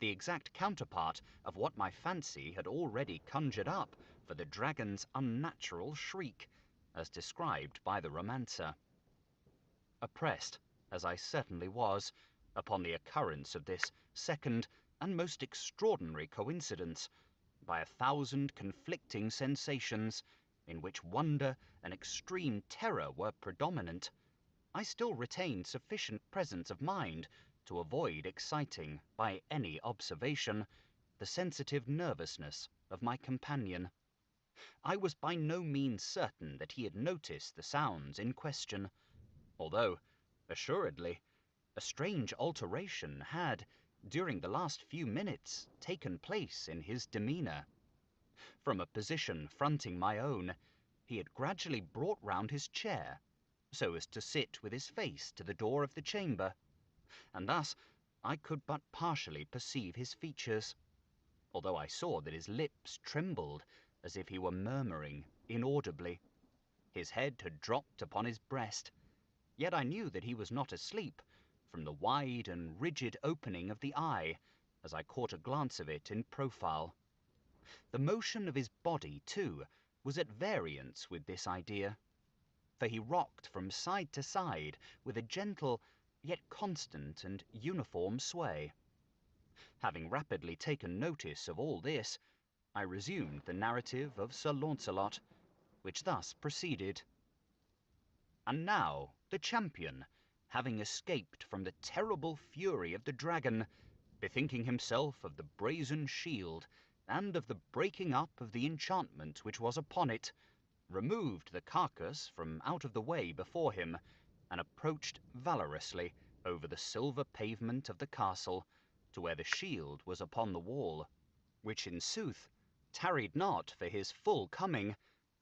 the exact counterpart of what my fancy had already conjured up for the dragon's unnatural shriek, as described by the romancer. Oppressed, as I certainly was, upon the occurrence of this second and most extraordinary coincidence, by 1,000 conflicting sensations, in which wonder and extreme terror were predominant, I still retained sufficient presence of mind to avoid exciting, by any observation, the sensitive nervousness of my companion. I was by no means certain that he had noticed the sounds in question, although, assuredly, a strange alteration had, during the last few minutes, taken place in his demeanour. From a position fronting my own, he had gradually brought round his chair, so as to sit with his face to the door of the chamber, and thus I could but partially perceive his features, although I saw that his lips trembled as if he were murmuring inaudibly. His head had dropped upon his breast, yet I knew that he was not asleep, from the wide and rigid opening of the eye, as I caught a glance of it in profile. The motion of his body, too, was at variance with this idea, for he rocked from side to side with a gentle, yet constant and uniform sway. Having rapidly taken notice of all this, I resumed the narrative of Sir Launcelot, which thus proceeded. And now the champion, having escaped from the terrible fury of the dragon, bethinking himself of the brazen shield, and of the breaking up of the enchantment which was upon it, removed the carcass from out of the way before him, and approached valorously over the silver pavement of the castle, to where the shield was upon the wall, which in sooth tarried not for his full coming,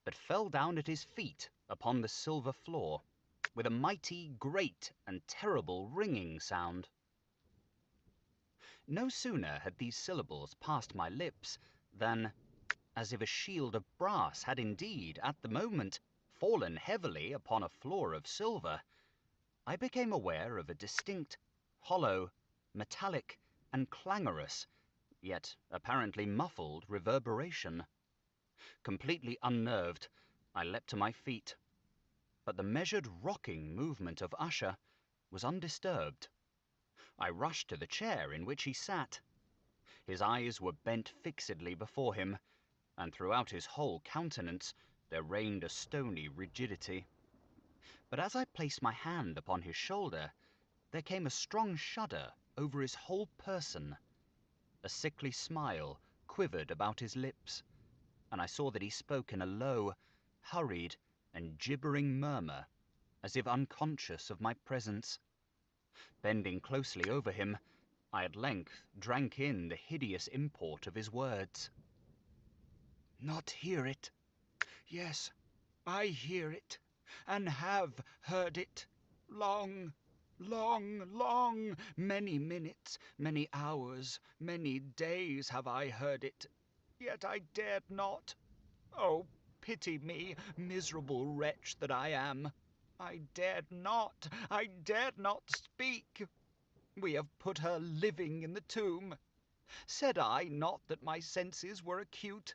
but fell down at his feet upon the silver floor, with a mighty, great, and terrible ringing sound. No sooner had these syllables passed my lips, than, as if a shield of brass had indeed, at the moment, fallen heavily upon a floor of silver, I became aware of a distinct, hollow, metallic, and clangorous, yet apparently muffled reverberation. Completely unnerved, I leapt to my feet, but the measured rocking movement of Usher was undisturbed. I rushed to the chair in which he sat. His eyes were bent fixedly before him, and throughout his whole countenance there reigned a stony rigidity. But as I placed my hand upon his shoulder, there came a strong shudder over his whole person. A sickly smile quivered about his lips, and I saw that he spoke in a low, hurried, and gibbering murmur, as if unconscious of my presence. Bending closely over him, I at length drank in the hideous import of his words. "Not hear it? Yes, I hear it, and have heard it. Long, long, many minutes, many hours, many days have I heard it, yet I dared not. Oh, pity me, miserable wretch that I am. I dared not speak. We have put her living in the tomb. Said I not that my senses were acute?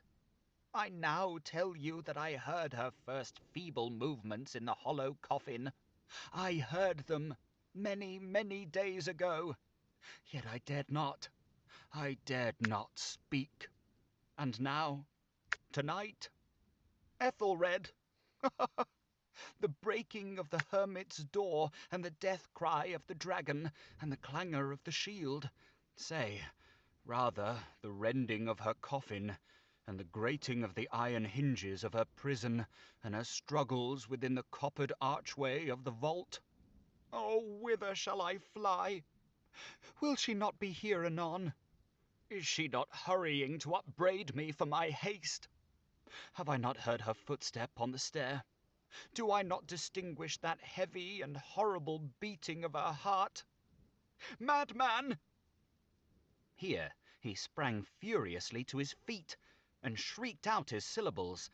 I now tell you that I heard her first feeble movements in the hollow coffin. I heard them many days ago, yet I dared not speak. And now, tonight, Ethelred, the breaking of the hermit's door, and the death cry of the dragon, and the clangor of the shield, say, rather, the rending of her coffin, and the grating of the iron hinges of her prison, and her struggles within the coppered archway of the vault. Oh, whither shall I fly? Will she not be here anon? Is she not hurrying to upbraid me for my haste? Have I not heard her footstep on the stair? Do I not distinguish that heavy and horrible beating of her heart? Madman!" Here he sprang furiously to his feet, and shrieked out his syllables,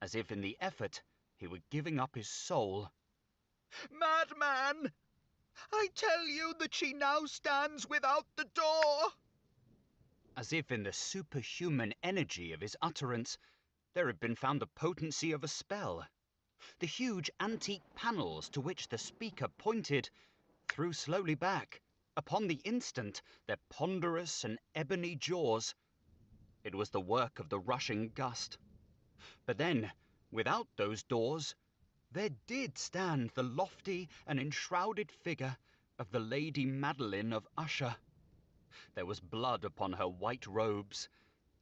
as if in the effort he were giving up his soul. "Madman! I tell you that she now stands without the door!" As if in the superhuman energy of his utterance there had been found the potency of a spell. The huge antique panels to which the speaker pointed threw slowly back, upon the instant, their ponderous and ebony jaws. It was the work of the rushing gust. But then, without those doors, there did stand the lofty and enshrouded figure of the Lady Madeline of Usher. There was blood upon her white robes,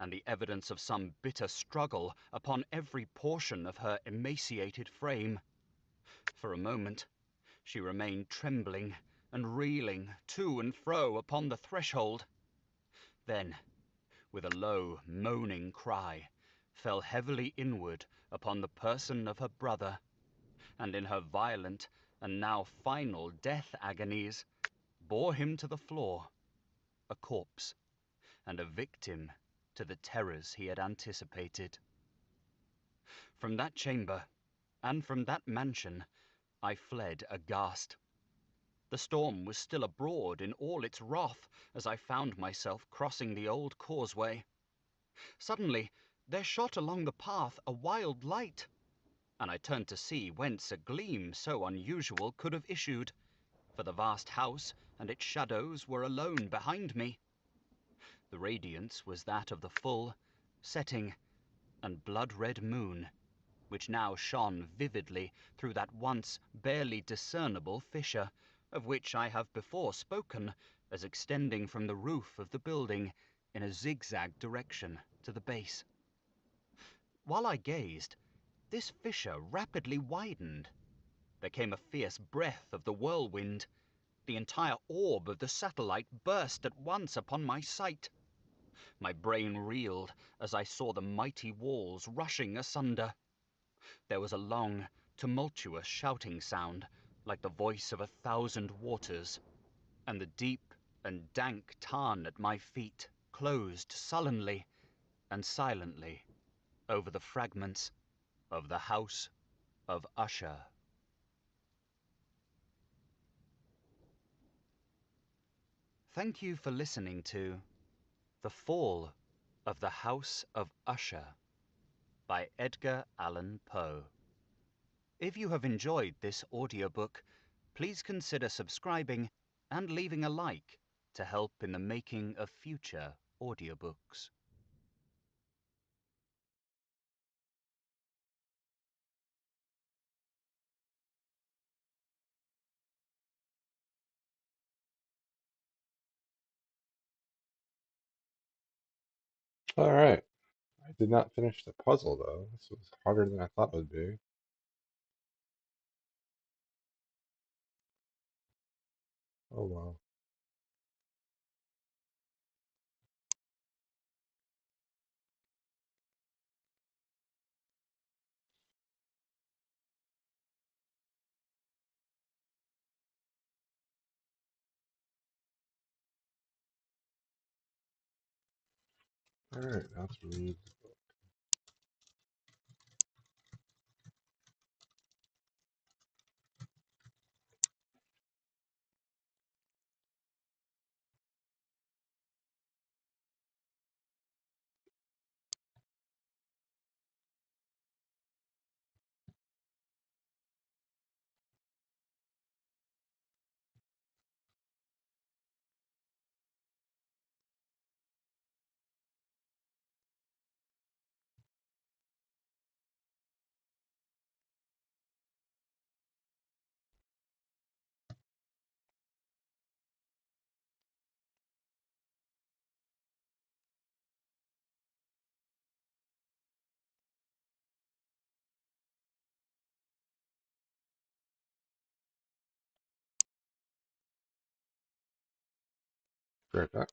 and the evidence of some bitter struggle upon every portion of her emaciated frame. For a moment she remained trembling and reeling to and fro upon the threshold. Then, with a low, moaning cry, fell heavily inward upon the person of her brother, and in her violent and now final death agonies bore him to the floor, a corpse, and a victim to the terrors he had anticipated. From that chamber, and from that mansion, I fled aghast. The storm was still abroad in all its wrath as I found myself crossing the old causeway. Suddenly there shot along the path a wild light, and I turned to see whence a gleam so unusual could have issued, for the vast house and its shadows were alone behind me. The radiance was that of the full, setting, and blood-red moon, which now shone vividly through that once barely discernible fissure, of which I have before spoken, as extending from the roof of the building in a zigzag direction to the base. While I gazed, this fissure rapidly widened. There came a fierce breath of the whirlwind. The entire orb of the satellite burst at once upon my sight. My brain reeled as I saw the mighty walls rushing asunder. There was a long, tumultuous shouting sound, like the voice of 1,000 waters, and the deep and dank tarn at my feet closed sullenly and silently over the fragments of the House of Usher. Thank you for listening to The Fall of the House of Usher by Edgar Allan Poe. If you have enjoyed this audiobook, please consider subscribing and leaving a like to help in the making of future audiobooks. All right. I did not finish the puzzle though. This was harder than I thought it would be. Oh well. All right, now let's read. Right back.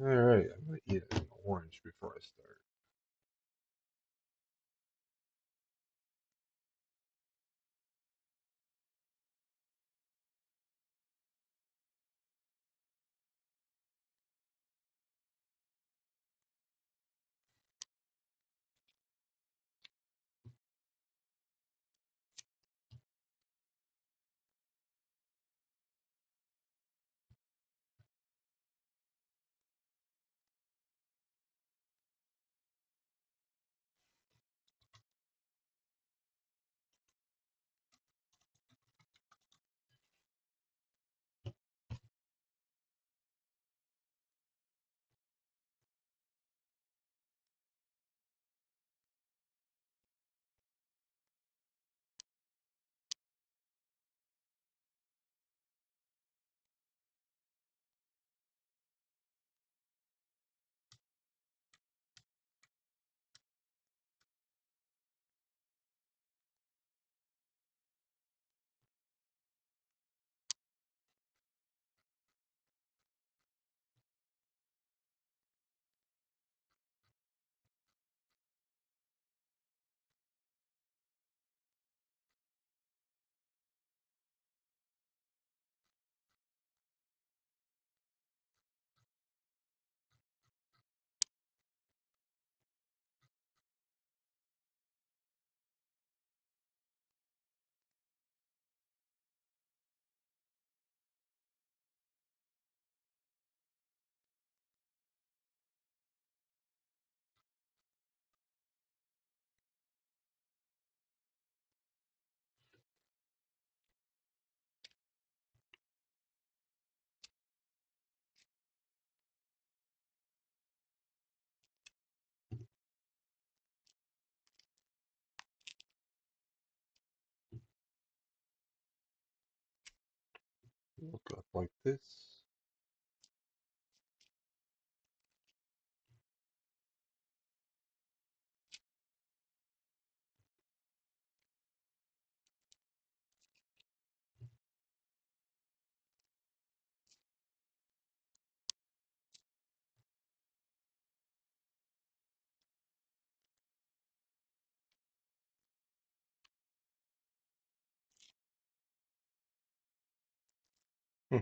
All right, I'm gonna eat an orange before I start. Look up like this. Hmm.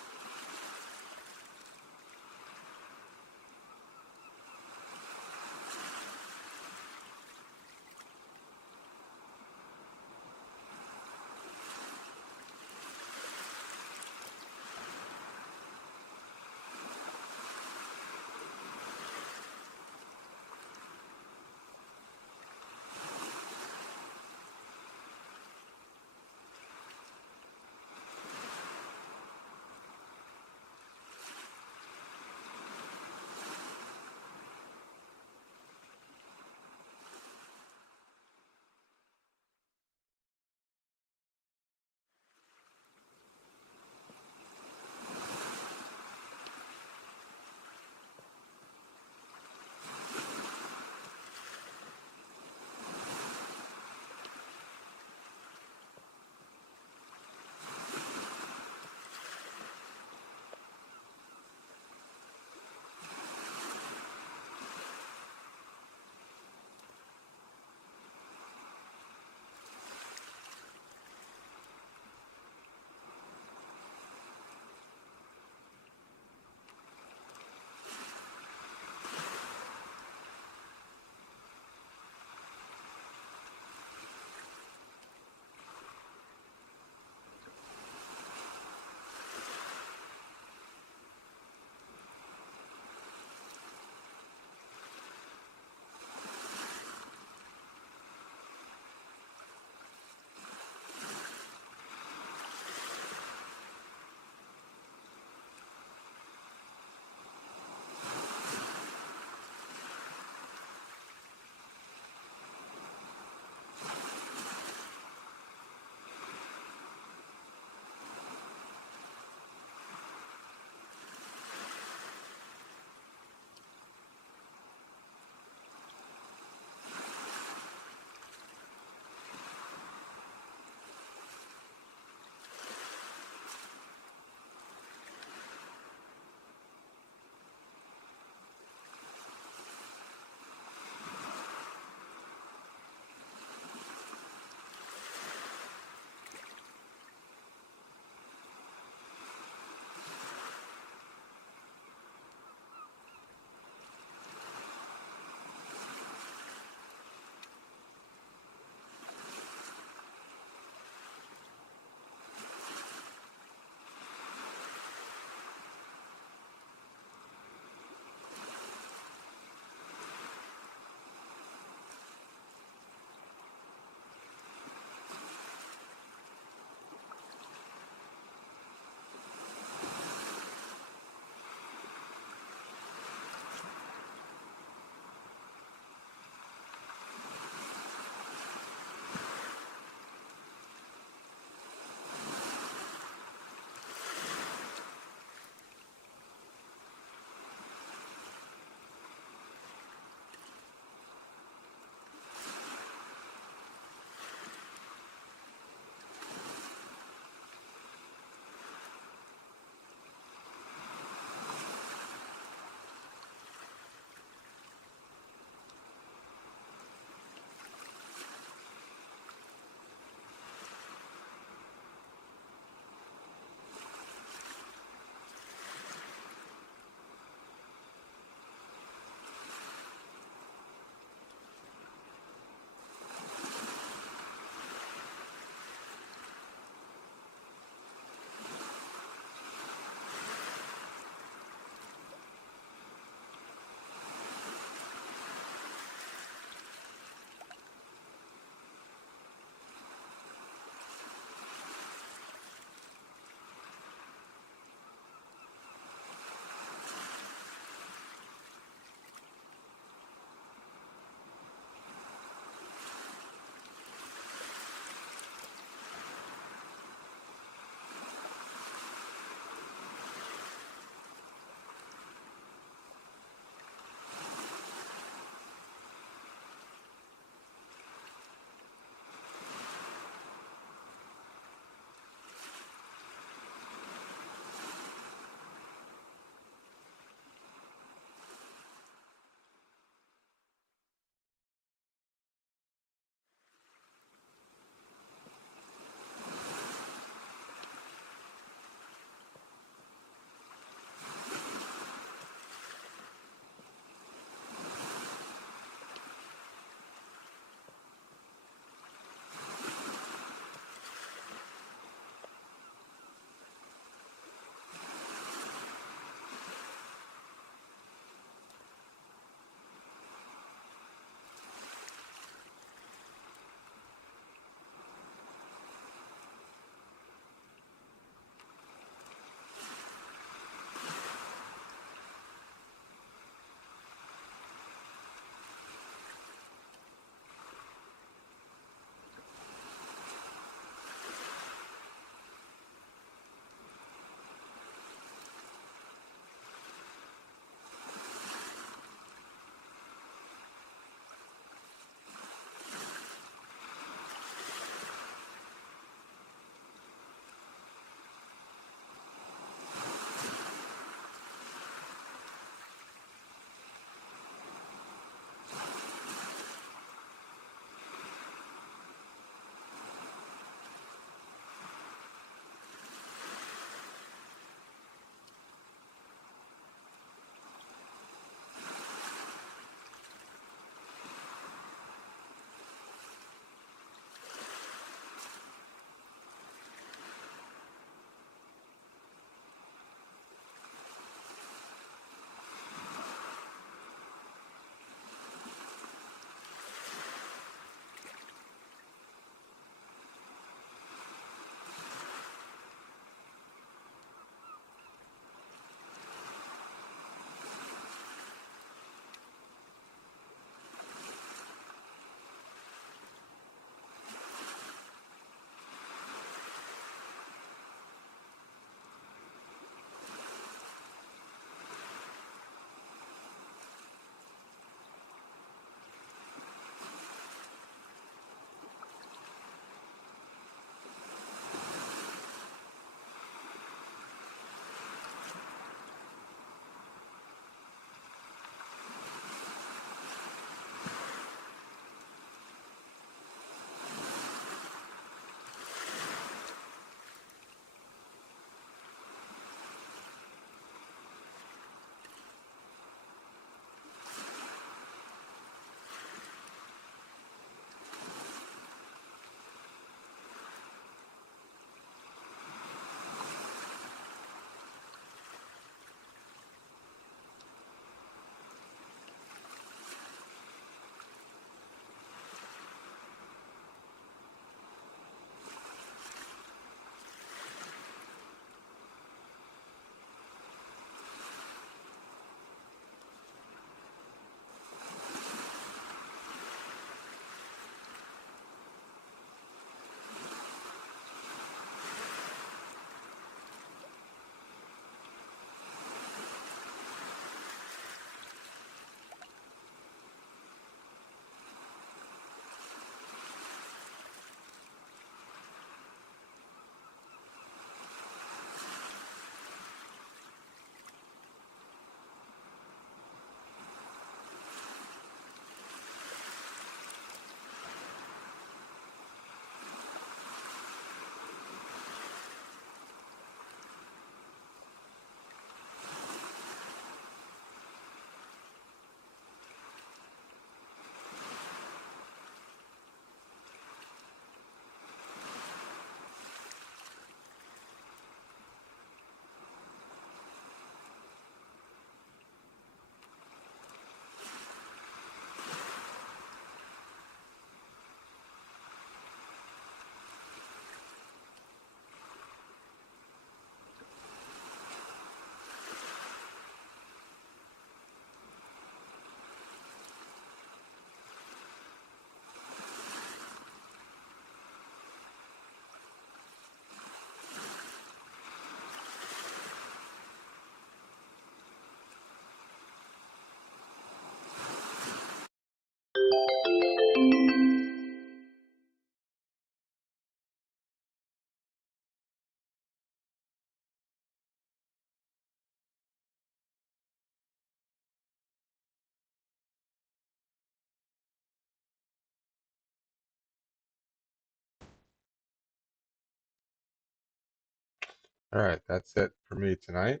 All right, that's it for me tonight.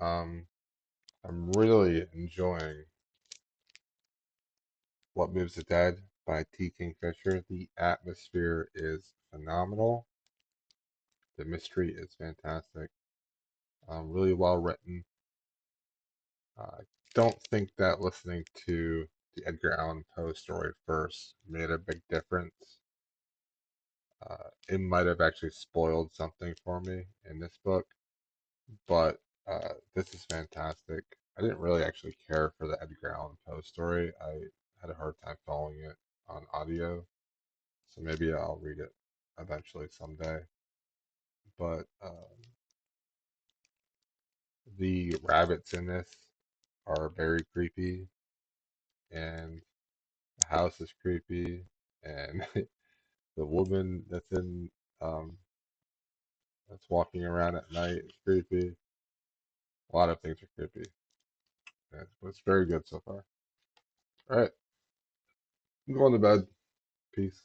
I'm really enjoying What Moves the Dead by T. Kingfisher. The atmosphere is phenomenal. The mystery is fantastic. Really well written. I don't think that listening to the Edgar Allan Poe story first made a big difference. It might have actually spoiled something for me in this book, but this is fantastic. I didn't really actually care for the Edgar Allan Poe story. I had a hard time following it on audio, so maybe I'll read it eventually someday. But the rabbits in this are very creepy, and the house is creepy, and the woman um, that's walking around at night is creepy. A lot of things are creepy. Yeah, but it's very good so far. All right, I'm going to bed. Peace.